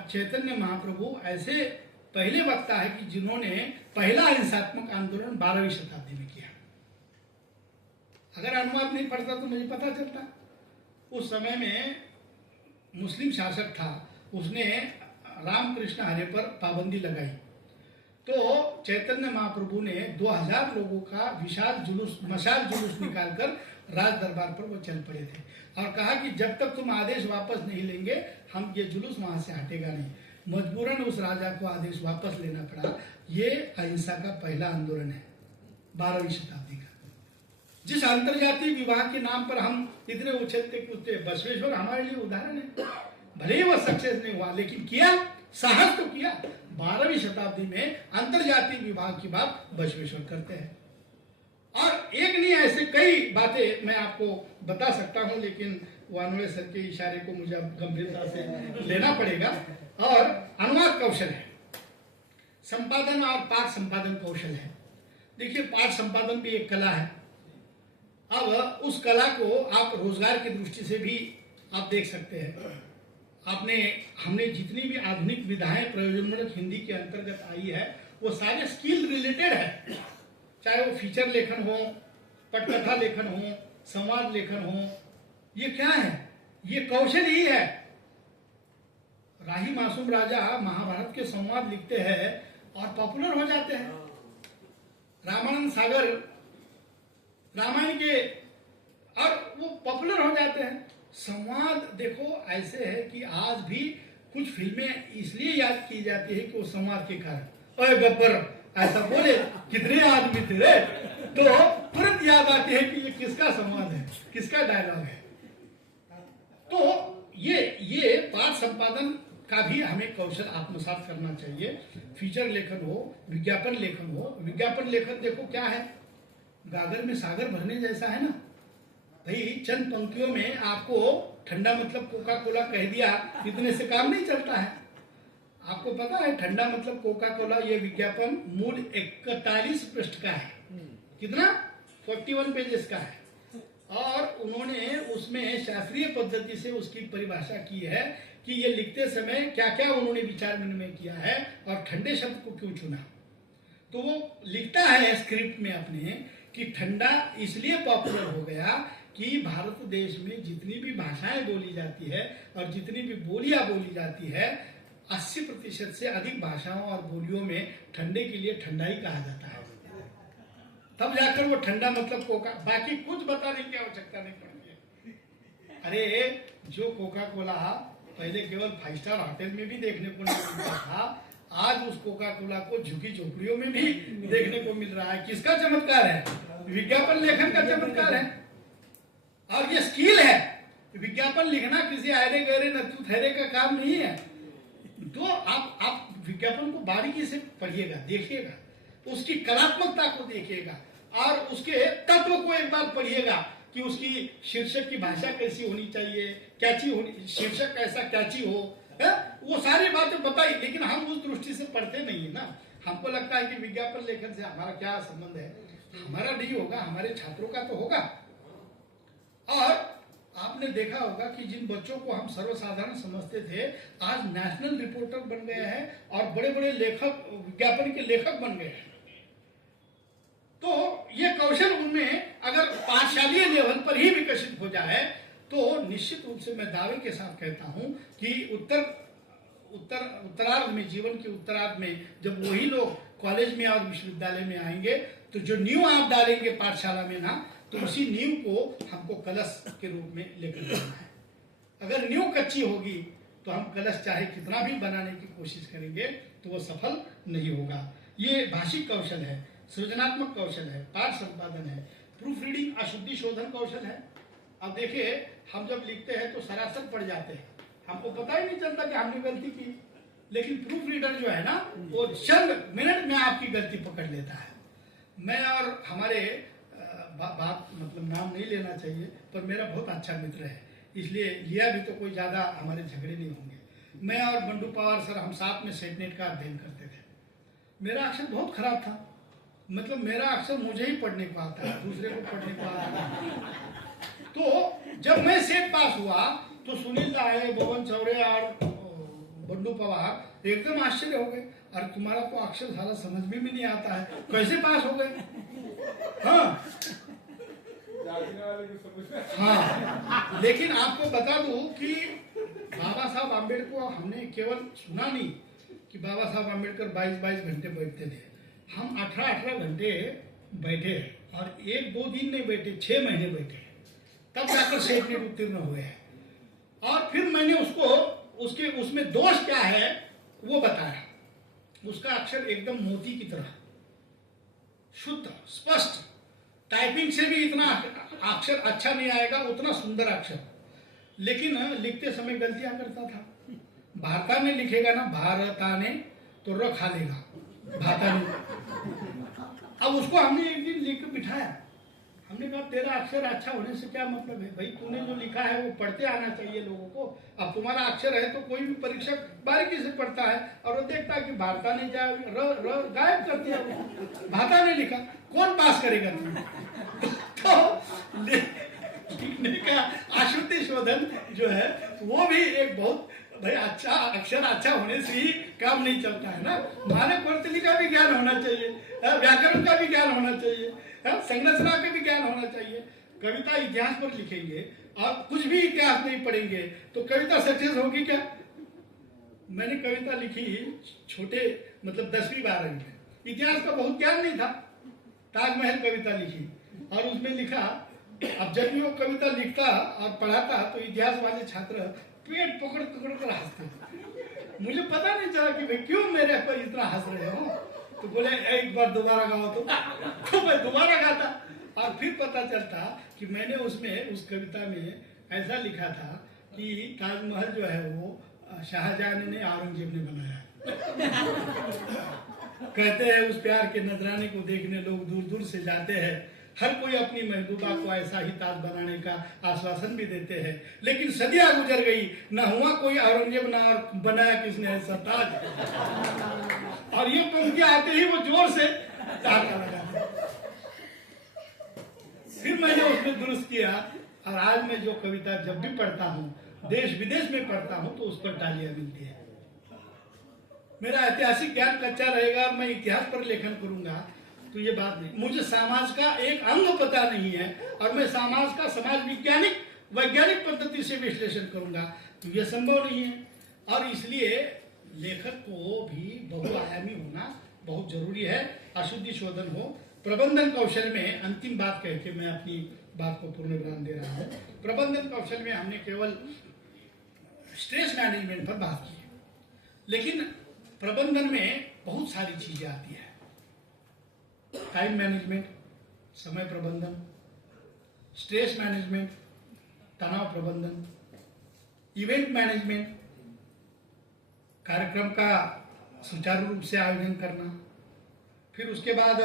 चैतन्य महाप्रभु ऐसे पहले वक्ता है कि जिन्होंने पहला अहिंसात्मक आंदोलन 12वीं शताब्दी में किया। अगर अनुवाद नहीं पढ़ता तो मुझे पता चलता। उस समय में मुस्लिम शासक था, उसने रामकृष्ण हरे पर पाबंदी लगाई, तो चैतन्य महाप्रभु ने 2000 लोगों का विशाल जुलूस, मशाल जुलूस निकालकर राज दरबार पर वो चल पड़े थे और कहा कि जब तक तुम आदेश वापस नहीं लेंगे हम ये जुलूस वहां से हटेगा नहीं। मजबूरन उस राजा को आदेश वापस लेना पड़ा। ये अहिंसा का पहला आंदोलन है 12वीं शताब्दी का। जिस अंतर्जातीय विवाह के नाम पर हम इतने उछलते कूदते, बसवेश्वर हमारे लिए उदाहरण है। भले ही वो सक्सेस नहीं हुआ लेकिन किया, साहस तो किया। 12वीं शताब्दी में अंतर्जातीय विवाह की बात बसवेश्वर करते हैं। और एक नहीं, ऐसे कई बातें मैं आपको बता सकता हूं, लेकिन वानवे सर के इशारे को मुझे अब गंभीरता से लेना पड़ेगा। और अनुवाद कौशल है, संपादन और पाठ संपादन कौशल है। देखिए, पाठ संपादन भी एक कला है। अब उस कला को आप रोजगार की दृष्टि से भी आप देख सकते हैं। हमने जितनी भी आधुनिक विधाएं प्रयोजनमूलक हिंदी के अंतर्गत आई है वो सारे स्किल रिलेटेड है। चाहे वो फीचर लेखन हो, पटकथा लेखन हो, संवाद लेखन हो, ये क्या है? ये कौशल ही है। राही मासूम राजा महाभारत के संवाद लिखते हैं और पॉपुलर हो जाते हैं। रामानंद सागर रामायण के, और वो पॉपुलर हो जाते हैं। संवाद देखो ऐसे है कि आज भी कुछ फिल्में इसलिए याद की जाती है कि वो संवाद के कारण, ओए गब्बर ऐसा बोले, कितने आदमी थे रे, तो तुरंत याद आती है कि ये किसका संवाद है, किसका डायलॉग है। तो ये पाठ संपादन का भी हमें कौशल आत्मसात करना चाहिए। फीचर लेखन हो, विज्ञापन लेखन हो। विज्ञापन लेखन देखो क्या है, गागर में सागर भरने जैसा है ना भाई। चंद पंक्तियों में आपको ठंडा मतलब कोका कोला कह दिया, इतने से काम नहीं चलता है। आपको पता है ठंडा मतलब कोका कोला, ये विज्ञापन मूल 41 पृष्ठ का है। कितना? 41 पेजेस का है। और उन्होंने उसमें शास्त्रीय पद्धति से उसकी परिभाषा की है कि ये लिखते समय क्या क्या उन्होंने विचार विनिमय किया है और ठंडे शब्द को क्यों चुना। तो वो लिखता है स्क्रिप्ट में अपने कि ठंडा इसलिए पॉपुलर हो गया कि भारत देश में जितनी भी भाषाएं बोली जाती है और जितनी भी बोलियां बोली जाती है, 80% से अधिक भाषाओं और बोलियों में ठंडे के लिए ठंडा ही कहा जाता है। तब जाकर वो ठंडा मतलब कोका, बाकी कुछ बताने की आवश्यकता नहीं पड़ती है। अरे जो कोका कोला पहले केवल 5 स्टार होटल में भी देखने को नहीं मिलता था, आज उस कोका कोला को झुकी झोपड़ियों में भी देखने को मिल रहा है। किसका चमत्कार है? विज्ञापन लेखन का चमत्कार है। और ये स्किल है। विज्ञापन लिखना किसी आयरे गहरे नत्थु थहरे का काम नहीं है। तो आप विज्ञापन को बारीकी से पढ़िएगा, देखिएगा, उसकी कलात्मकता को देखिएगा और उसके तत्व को एक बार पढ़िएगा कि उसकी शीर्षक की भाषा कैसी होनी चाहिए, कैची होनी, शीर्षक कैसा कैची हो, है? वो सारी बातें बताई। लेकिन हम उस दृष्टि से पढ़ते नहीं है ना। हमको लगता है कि विज्ञापन लेखन से हमारा क्या संबंध है। हमारा नहीं होगा, हमारे छात्रों का तो होगा। और आपने देखा होगा कि जिन बच्चों को हम सर्वसाधारण समझते थे, आज नेशनल रिपोर्टर बन गए हैं और बड़े बड़े लेखक, विज्ञापन के लेखक बन गए हैं। तो ये कौशल उनमें अगर पाठशालीय लेवल पर ही विकसित हो जाए तो निश्चित रूप से मैं दावे के साथ कहता हूं कि उत्तरार्ध में, जीवन के उत्तरार्ध में जब वही लोग कॉलेज में और विश्वविद्यालय में आएंगे तो जो नींव आप डालेंगे पाठशाला में ना, तो उसी नींव को हमको कलश के रूप में लेकर जाना है। अगर नींव कच्ची होगी तो हम कलश चाहे कितना भी बनाने की कोशिश करेंगे तो वो सफल नहीं होगा। ये भाषिक कौशल है, सृजनात्मक कौशल है, पाठ संपादन है, प्रूफ रीडिंग अशुद्धि शोधन कौशल है। अब देखिए, हम जब लिखते हैं तो सरासर पढ़ जाते हैं, हमको पता ही नहीं चलता कि हमने गलती की। लेकिन प्रूफ रीडर जो है ना, वो चंद मिनट में आपकी गलती पकड़ लेता है। मैं और हमारे बात मतलब नाम नहीं लेना चाहिए, पर मेरा बहुत अच्छा मित्र है, इसलिए लिया भी तो कोई ज्यादा हमारे झगड़े नहीं होंगे। मैं और बंडू पवार सर हम साथ में सेटनेट का अध्ययन करते थे। मेरा अक्षर बहुत खराब था, मतलब मेरा अक्षर मुझे ही पढ़ने को आता है, दूसरे को पढ़ने को आता है। तो जब मैं सेट पास हुआ तो सुनील राय, पवन चौरे और बंडू पवार एकदम आश्चर्य हो गए। अरे तुम्हारा तो अक्षर सारा समझ में भी नहीं आता है, कैसे पास हो गए? हाँ हाँ, लेकिन आपको बता दूं कि बाबा साहब आम्बेडकर को हमने केवल सुना नहीं कि बाबा साहब आम्बेडकर 22-22 घंटे बैठते थे। हम 18-18 घंटे बैठे और 1-2 दिन नहीं बैठे, 6 महीने बैठे, तब जाकर सेटनेट उत्तीर्ण हुए हैं। और फिर मैंने उसको उसमें दोष क्या है वो बताया। उसका अक्षर एकदम मोती की तरह शुद्ध स्पष्ट, टाइपिंग से भी इतना अक्षर अच्छा नहीं आएगा, उतना सुंदर अक्षर, लेकिन लिखते समय गलतियां करता था। भारता ने लिखेगा ना, भारता ने, तो र खा लेगा, भाता ने। अब उसको हमने एक दिन लिख के बिठाया, हमने कहा तेरा अक्षर अच्छा होने से क्या मतलब है भाई, तूने जो लिखा है वो पढ़ते आना चाहिए लोगों को। अब तुम्हारा अक्षर है तो कोई भी परीक्षक बारीकी से पढ़ता है और वो देखता है कि भारता ने जाए र गायब कर दिया, भाता ने लिखा, कौन पास करेगा तुम्हें? तो लिखने का अशुद्धि शोधन जो है वो भी एक बहुत भाई अच्छा अक्षर अच्छा होने से ही काम नहीं चलता है ना। मानक वर्तनी का भी ज्ञान होना चाहिए, व्याकरण का भी ज्ञान होना चाहिए, संरचना का भी ज्ञान होना चाहिए। कविता इतिहास पर लिखेंगे और कुछ भी इतिहास नहीं पढ़ेंगे तो कविता सक्सेस होगी क्या? मैंने कविता लिखी छोटे मतलब 10वीं 12वीं में, इतिहास का बहुत ज्ञान नहीं था। ताजमहल कविता लिखी और उसमें लिखा, अब जब भी वो कविता लिखता और पढ़ाता तो इतिहास वाले छात्र पेट पकड़ पकड़ कर हंसते। मुझे पता नहीं चला कि भाई क्यों मेरे पर इतना हंस रहे हो। तो बोले एक बार दोबारा गाओ तो मैं दोबारा गाता और फिर पता चलता कि मैंने उसमें उस कविता में ऐसा लिखा था कि ताजमहल जो है वो शाहजहां ने नहीं, औरंगजेब ने बनाया। कहते हैं उस प्यार के नजराने को देखने लोग दूर दूर से जाते हैं। हर कोई अपनी महबूबा को ऐसा ही ताज बनाने का आश्वासन भी देते हैं, लेकिन सदियां गुजर गई, न हुआ कोई औरंगजेब, ना बनाया किसने ऐसा ताज। और ये पंक्तियां आते ही वो जोर से ताका लगा। फिर मैंने उसमें दुरुस्त किया, और आज मैं जो कविता जब भी पढ़ता हूँ, देश विदेश में पढ़ता हूँ, तो उस पर तालियां मिलती है। मेरा ऐतिहासिक ज्ञान कच्चा रहेगा, मैं इतिहास पर लेखन करूंगा तो ये बात नहीं। मुझे समाज का एक अंग पता नहीं है और मैं समाज का समाज वैज्ञानिक पद्धति से विश्लेषण करूंगा तो ये संभव नहीं है। और इसलिए लेखक को भी बहुआयामी होना बहुत जरूरी है। अशुद्धि शोधन हो, प्रबंधन कौशल में अंतिम बात कह के मैं अपनी बात को पूर्ण विराम दे रहा हूँ। प्रबंधन कौशल में हमने केवल स्ट्रेस मैनेजमेंट पर बात की, लेकिन प्रबंधन में बहुत सारी चीजें आती है। टाइम मैनेजमेंट, समय प्रबंधन, स्ट्रेस मैनेजमेंट, तनाव प्रबंधन, इवेंट मैनेजमेंट, कार्यक्रम का सुचारू रूप से आयोजन करना, फिर उसके बाद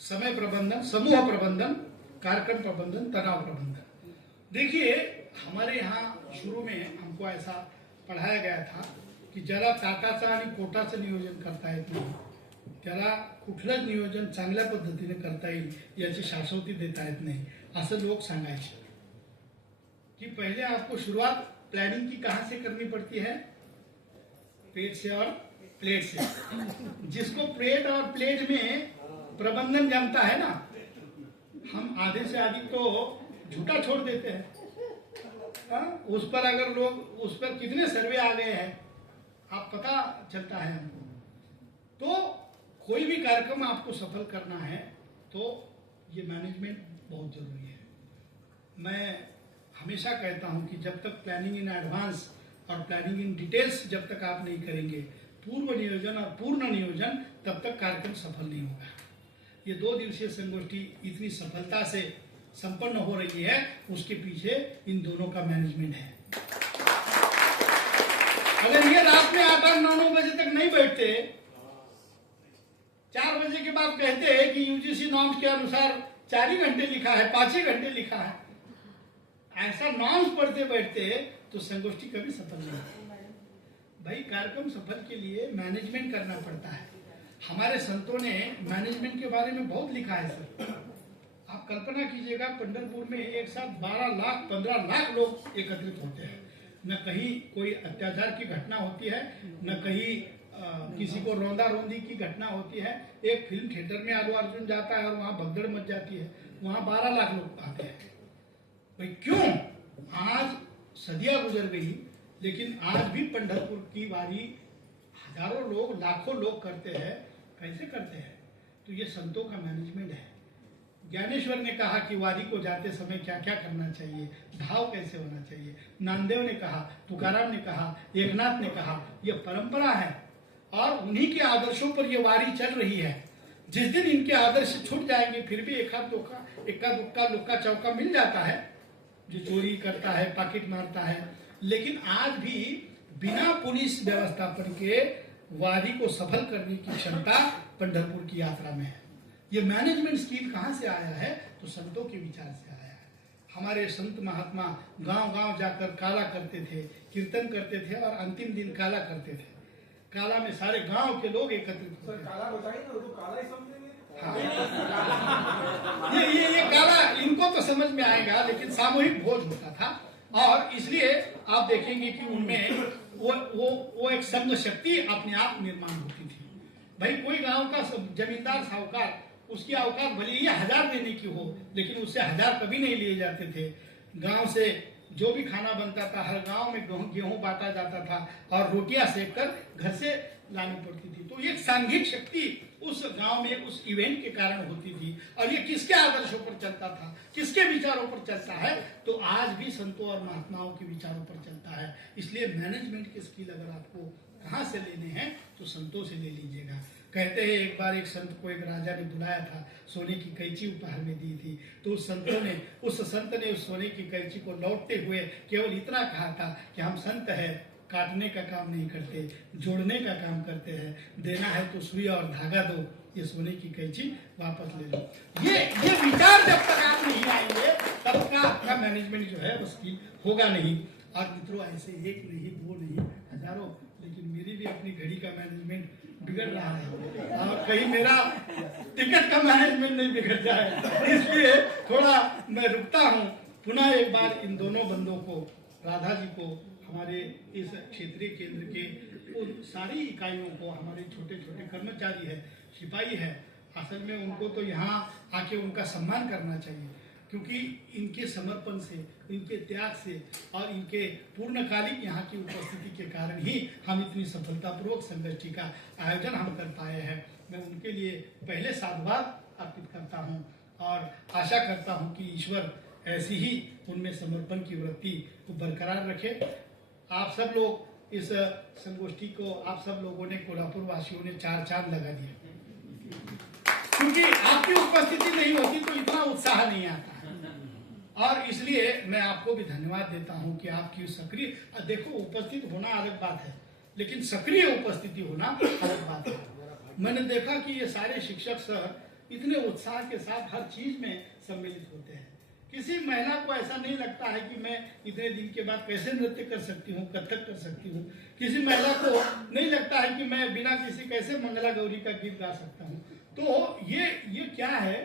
समय प्रबंधन, समूह प्रबंधन, कार्यक्रम प्रबंधन, तनाव प्रबंधन। देखिए हमारे यहाँ शुरू में हमको ऐसा पढ़ाया गया था की ज्याला ताटाचं आणि पोटाचं नियोजन करता येत नाही, त्याला कुठलंच नियोजन चांगल्या पद्धतीने करता येईल याची शाश्वती देता येत नाही, असं लोग सांगायचे। कि पहले आपको शुरुआत प्लानिंग की कहां से करनी पड़ती है? पेट से और प्लेट से। जिसको पेट और प्लेट में प्रबंधन जमता है ना, हम आधे से अधिक तो झूठा छोड़ देते हैं। उस पर अगर लोग, उस पर कितने सर्वे आ गए हैं आप पता चलता है हमको। तो कोई भी कार्यक्रम आपको सफल करना है तो ये मैनेजमेंट बहुत जरूरी है। मैं हमेशा कहता हूं कि जब तक प्लानिंग इन एडवांस और प्लानिंग इन डिटेल्स जब तक आप नहीं करेंगे, पूर्व नियोजन और पूर्ण नियोजन, तब तक कार्यक्रम सफल नहीं होगा। ये 2 दिवसीय संगोष्ठी इतनी सफलता से संपन्न हो रही है, उसके पीछे इन दोनों का मैनेजमेंट है। अगर ये रात में 8-9 बजे तक नहीं बैठते, 4 बजे के बाद कहते हैं कि यूजीसी नॉर्म्स के अनुसार 4 ही घंटे लिखा है, 5 ही घंटे लिखा है, ऐसा नॉर्म्स पढ़ते बैठते तो संगोष्ठी कभी सफल नहीं होती। भाई कार्यक्रम सफल के लिए मैनेजमेंट करना पड़ता है। हमारे संतों ने मैनेजमेंट के बारे में बहुत लिखा है सर। आप कल्पना कीजिएगा, पंढरपुर में एक साथ 12 लाख 15 लाख लोग एकत्रित होते हैं। न कहीं कोई अत्याचार की घटना होती है, न कहीं किसी को रोंदा रोंदी की घटना होती है। एक फिल्म थिएटर में अल्लू अर्जुन जाता है और वहां भगदड़ मच जाती है, वहां 12 लाख लोग आते हैं। भाई क्यों? आज सदियां गुजर गई, लेकिन आज भी पंढरपुर की वारी हजारों लोग, लाखों लोग करते हैं। कैसे करते हैं? तो ये संतों का मैनेजमेंट है। ज्ञानेश्वर ने कहा कि वारी को जाते समय क्या क्या करना चाहिए, भाव कैसे होना चाहिए। नामदेव ने कहा, तुकाराम ने कहा, एकनाथ ने कहा, यह परंपरा है और उन्हीं के आदर्शों पर यह वारी चल रही है। जिस दिन इनके आदर्श छूट जाएंगे, फिर भी एका दुक्का लुक्का चौका मिल जाता है जो चोरी करता है, पॉकेट मारता है। लेकिन आज भी बिना पुलिस व्यवस्थापन के वारी को सफल करने की क्षमता पंढरपुर की यात्रा में है। ये मैनेजमेंट स्किल कहां से आया है? तो संतों के विचार से आया है। हमारे संत महात्मा गांव-गांव जाकर काला करते थे, कीर्तन करते थे और अंतिम दिन काला करते थे। काला में सारे गांव के लोग एकत्रित होते थे। काला बताइए ना, तो काला ही समझेंगे। हाँ। ये काला इनको तो समझ में आएगा, लेकिन सामूहिक भोज होता था और इसलिए आप देखेंगे कि उनमें वो एक संघ शक्ति अपने आप निर्माण होती थी। भाई कोई गांव का जमींदार साहूकार, उसकी औकात भले ही 1000 देने की हो, लेकिन उससे 1000 कभी नहीं लिए जाते थे। गांव से जो भी खाना बनता था, हर गांव में गेहूं बांटा जाता था और रोटियां सेक कर घर से लानी पड़ती थी। तो एक सांघिक शक्ति उस गांव में उस इवेंट के कारण होती थी। और ये किसके आदर्शों पर चलता था, किसके विचारों पर चलता है? तो आज भी संतों और महात्माओं के विचारों पर चलता है। इसलिए मैनेजमेंट के स्किल अगर आपको कहां से लेने हैं तो संतों से ले लीजिएगा। कहते हैं एक बार एक संत को एक राजा ने बुलाया था, सोने की कैंची उपहार में दी थी, तो उस संत ने उस सोने की कैंची को लौटते हुए केवल इतना कहा था कि हम संत है, काटने का काम नहीं करते, जोड़ने का काम करते हैं, देना है तो सुई और धागा दो, ये सोने की कैंची वापस ले लो। ये विचार जब तक आप नहीं आएंगे तब का आपका मैनेजमेंट जो है वो स्किल होगा नहीं। और मित्रों, ऐसे एक नहीं, दो नहीं, हजारों, लेकिन मेरी भी अपनी घड़ी का मैनेजमेंट बिगड़ रहा है और कहीं मेरा टिकट का मैनेजमेंट नहीं बिगड़ जाए, इसलिए थोड़ा मैं रुकता हूँ। पुनः एक बार इन दोनों बंदों को, राधा जी को, हमारे इस क्षेत्रीय केंद्र के उन सारी इकाइयों को, हमारे छोटे छोटे कर्मचारी है, सिपाही है, असल में उनको तो यहाँ आके उनका सम्मान करना चाहिए, क्योंकि इनके समर्पण से, इनके त्याग से और इनके पूर्णकालिक यहाँ की उपस्थिति के कारण ही हम इतनी सफलतापूर्वक संगोष्ठी का आयोजन हम कर पाए हैं। मैं उनके लिए पहले साधुवाद अर्पित करता हूँ और आशा करता हूँ कि ईश्वर ऐसी ही उनमें समर्पण की वृत्ति को बरकरार रखे। आप सब लोग इस संगोष्ठी को, आप सब लोगों ने, कोल्हापुर वासियों ने 4 चांद लगा दिया, क्योंकि आपकी उपस्थिति नहीं होती तो इतना उत्साह नहीं आता। और इसलिए मैं आपको भी धन्यवाद देता हूं कि आपकी सक्रिय, देखो उपस्थित होना अलग बात है, लेकिन सक्रिय उपस्थिति होना अलग बात है। मैंने देखा कि ये सारे शिक्षक सर इतने उत्साह के साथ हर चीज में सम्मिलित होते हैं। किसी महिला को ऐसा नहीं लगता है कि मैं इतने दिन के बाद कैसे नृत्य कर सकती हूँ, कथक कर सकती हूँ। किसी महिला को नहीं लगता है कि मैं बिना किसी कैसे मंगला गौरी का गीत गा सकता हूँ। तो ये क्या है,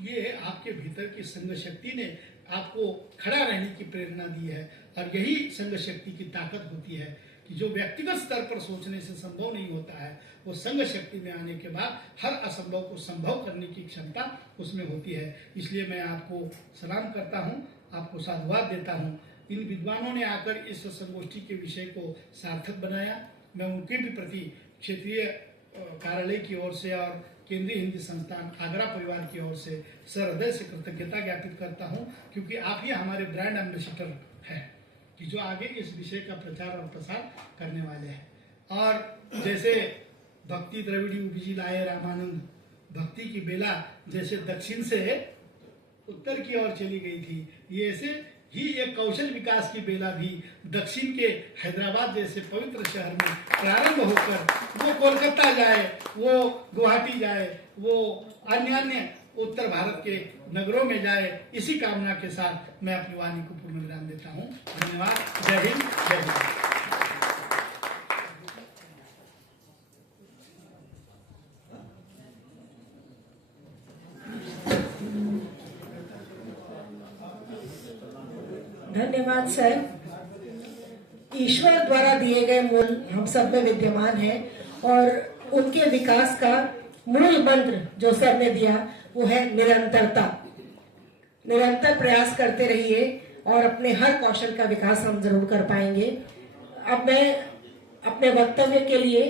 ये आपके भीतर की संघ शक्ति ने आपको खड़ा रहने की प्रेरणा दी है। और यही संघ शक्ति की ताकत होती है कि जो व्यक्तिगत स्तर पर सोचने से संभव नहीं होता है, वो संघ शक्ति में आने के बाद हर असंभव को संभव करने की क्षमता उसमें होती है। इसलिए मैं आपको सलाम करता हूँ, आपको साधुवाद देता हूँ। इन विद्वानों ने आकर इस संगोष्ठी के विषय को सार्थक बनाया। मैं उनके भी प्रति क्षेत्रीय कार्यालय की ओर से और केंद्रीय हिंदी संस्थान आगरा परिवार की ओर से सहृदय से कृतज्ञता ज्ञापित करता हूं, क्योंकि आप ही हमारे ब्रांड एम्बेसडर हैं कि जो आगे इस विषय का प्रचार और प्रसार करने वाले हैं। और जैसे भक्ति द्रविड़ी उपजी लाए रामानंद, भक्ति की बेला जैसे दक्षिण से उत्तर की ओर चली गई थी, ये ऐसे ही एक कौशल विकास की बेला भी दक्षिण के हैदराबाद जैसे पवित्र शहर में प्रारंभ होकर वो कोलकाता जाए, वो गुवाहाटी जाए, वो अन्य उत्तर भारत के नगरों में जाए। इसी कामना के साथ मैं अपनी वाणी को पूर्ण विराम देता हूँ। धन्यवाद। जय हिंद, जय हिंद। धन्यवाद सर। ईश्वर द्वारा दिए गए मूल हम सब में विद्यमान है और उनके विकास का मूल मंत्र जो सर ने दिया वो है निरंतरता। निरंतर प्रयास करते रहिए और अपने हर कौशल का विकास हम जरूर कर पाएंगे। अब मैं अपने वक्तव्य के लिए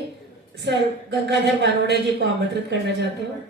सर गंगाधर बानोड़े जी को आमंत्रित करना चाहती हूँ।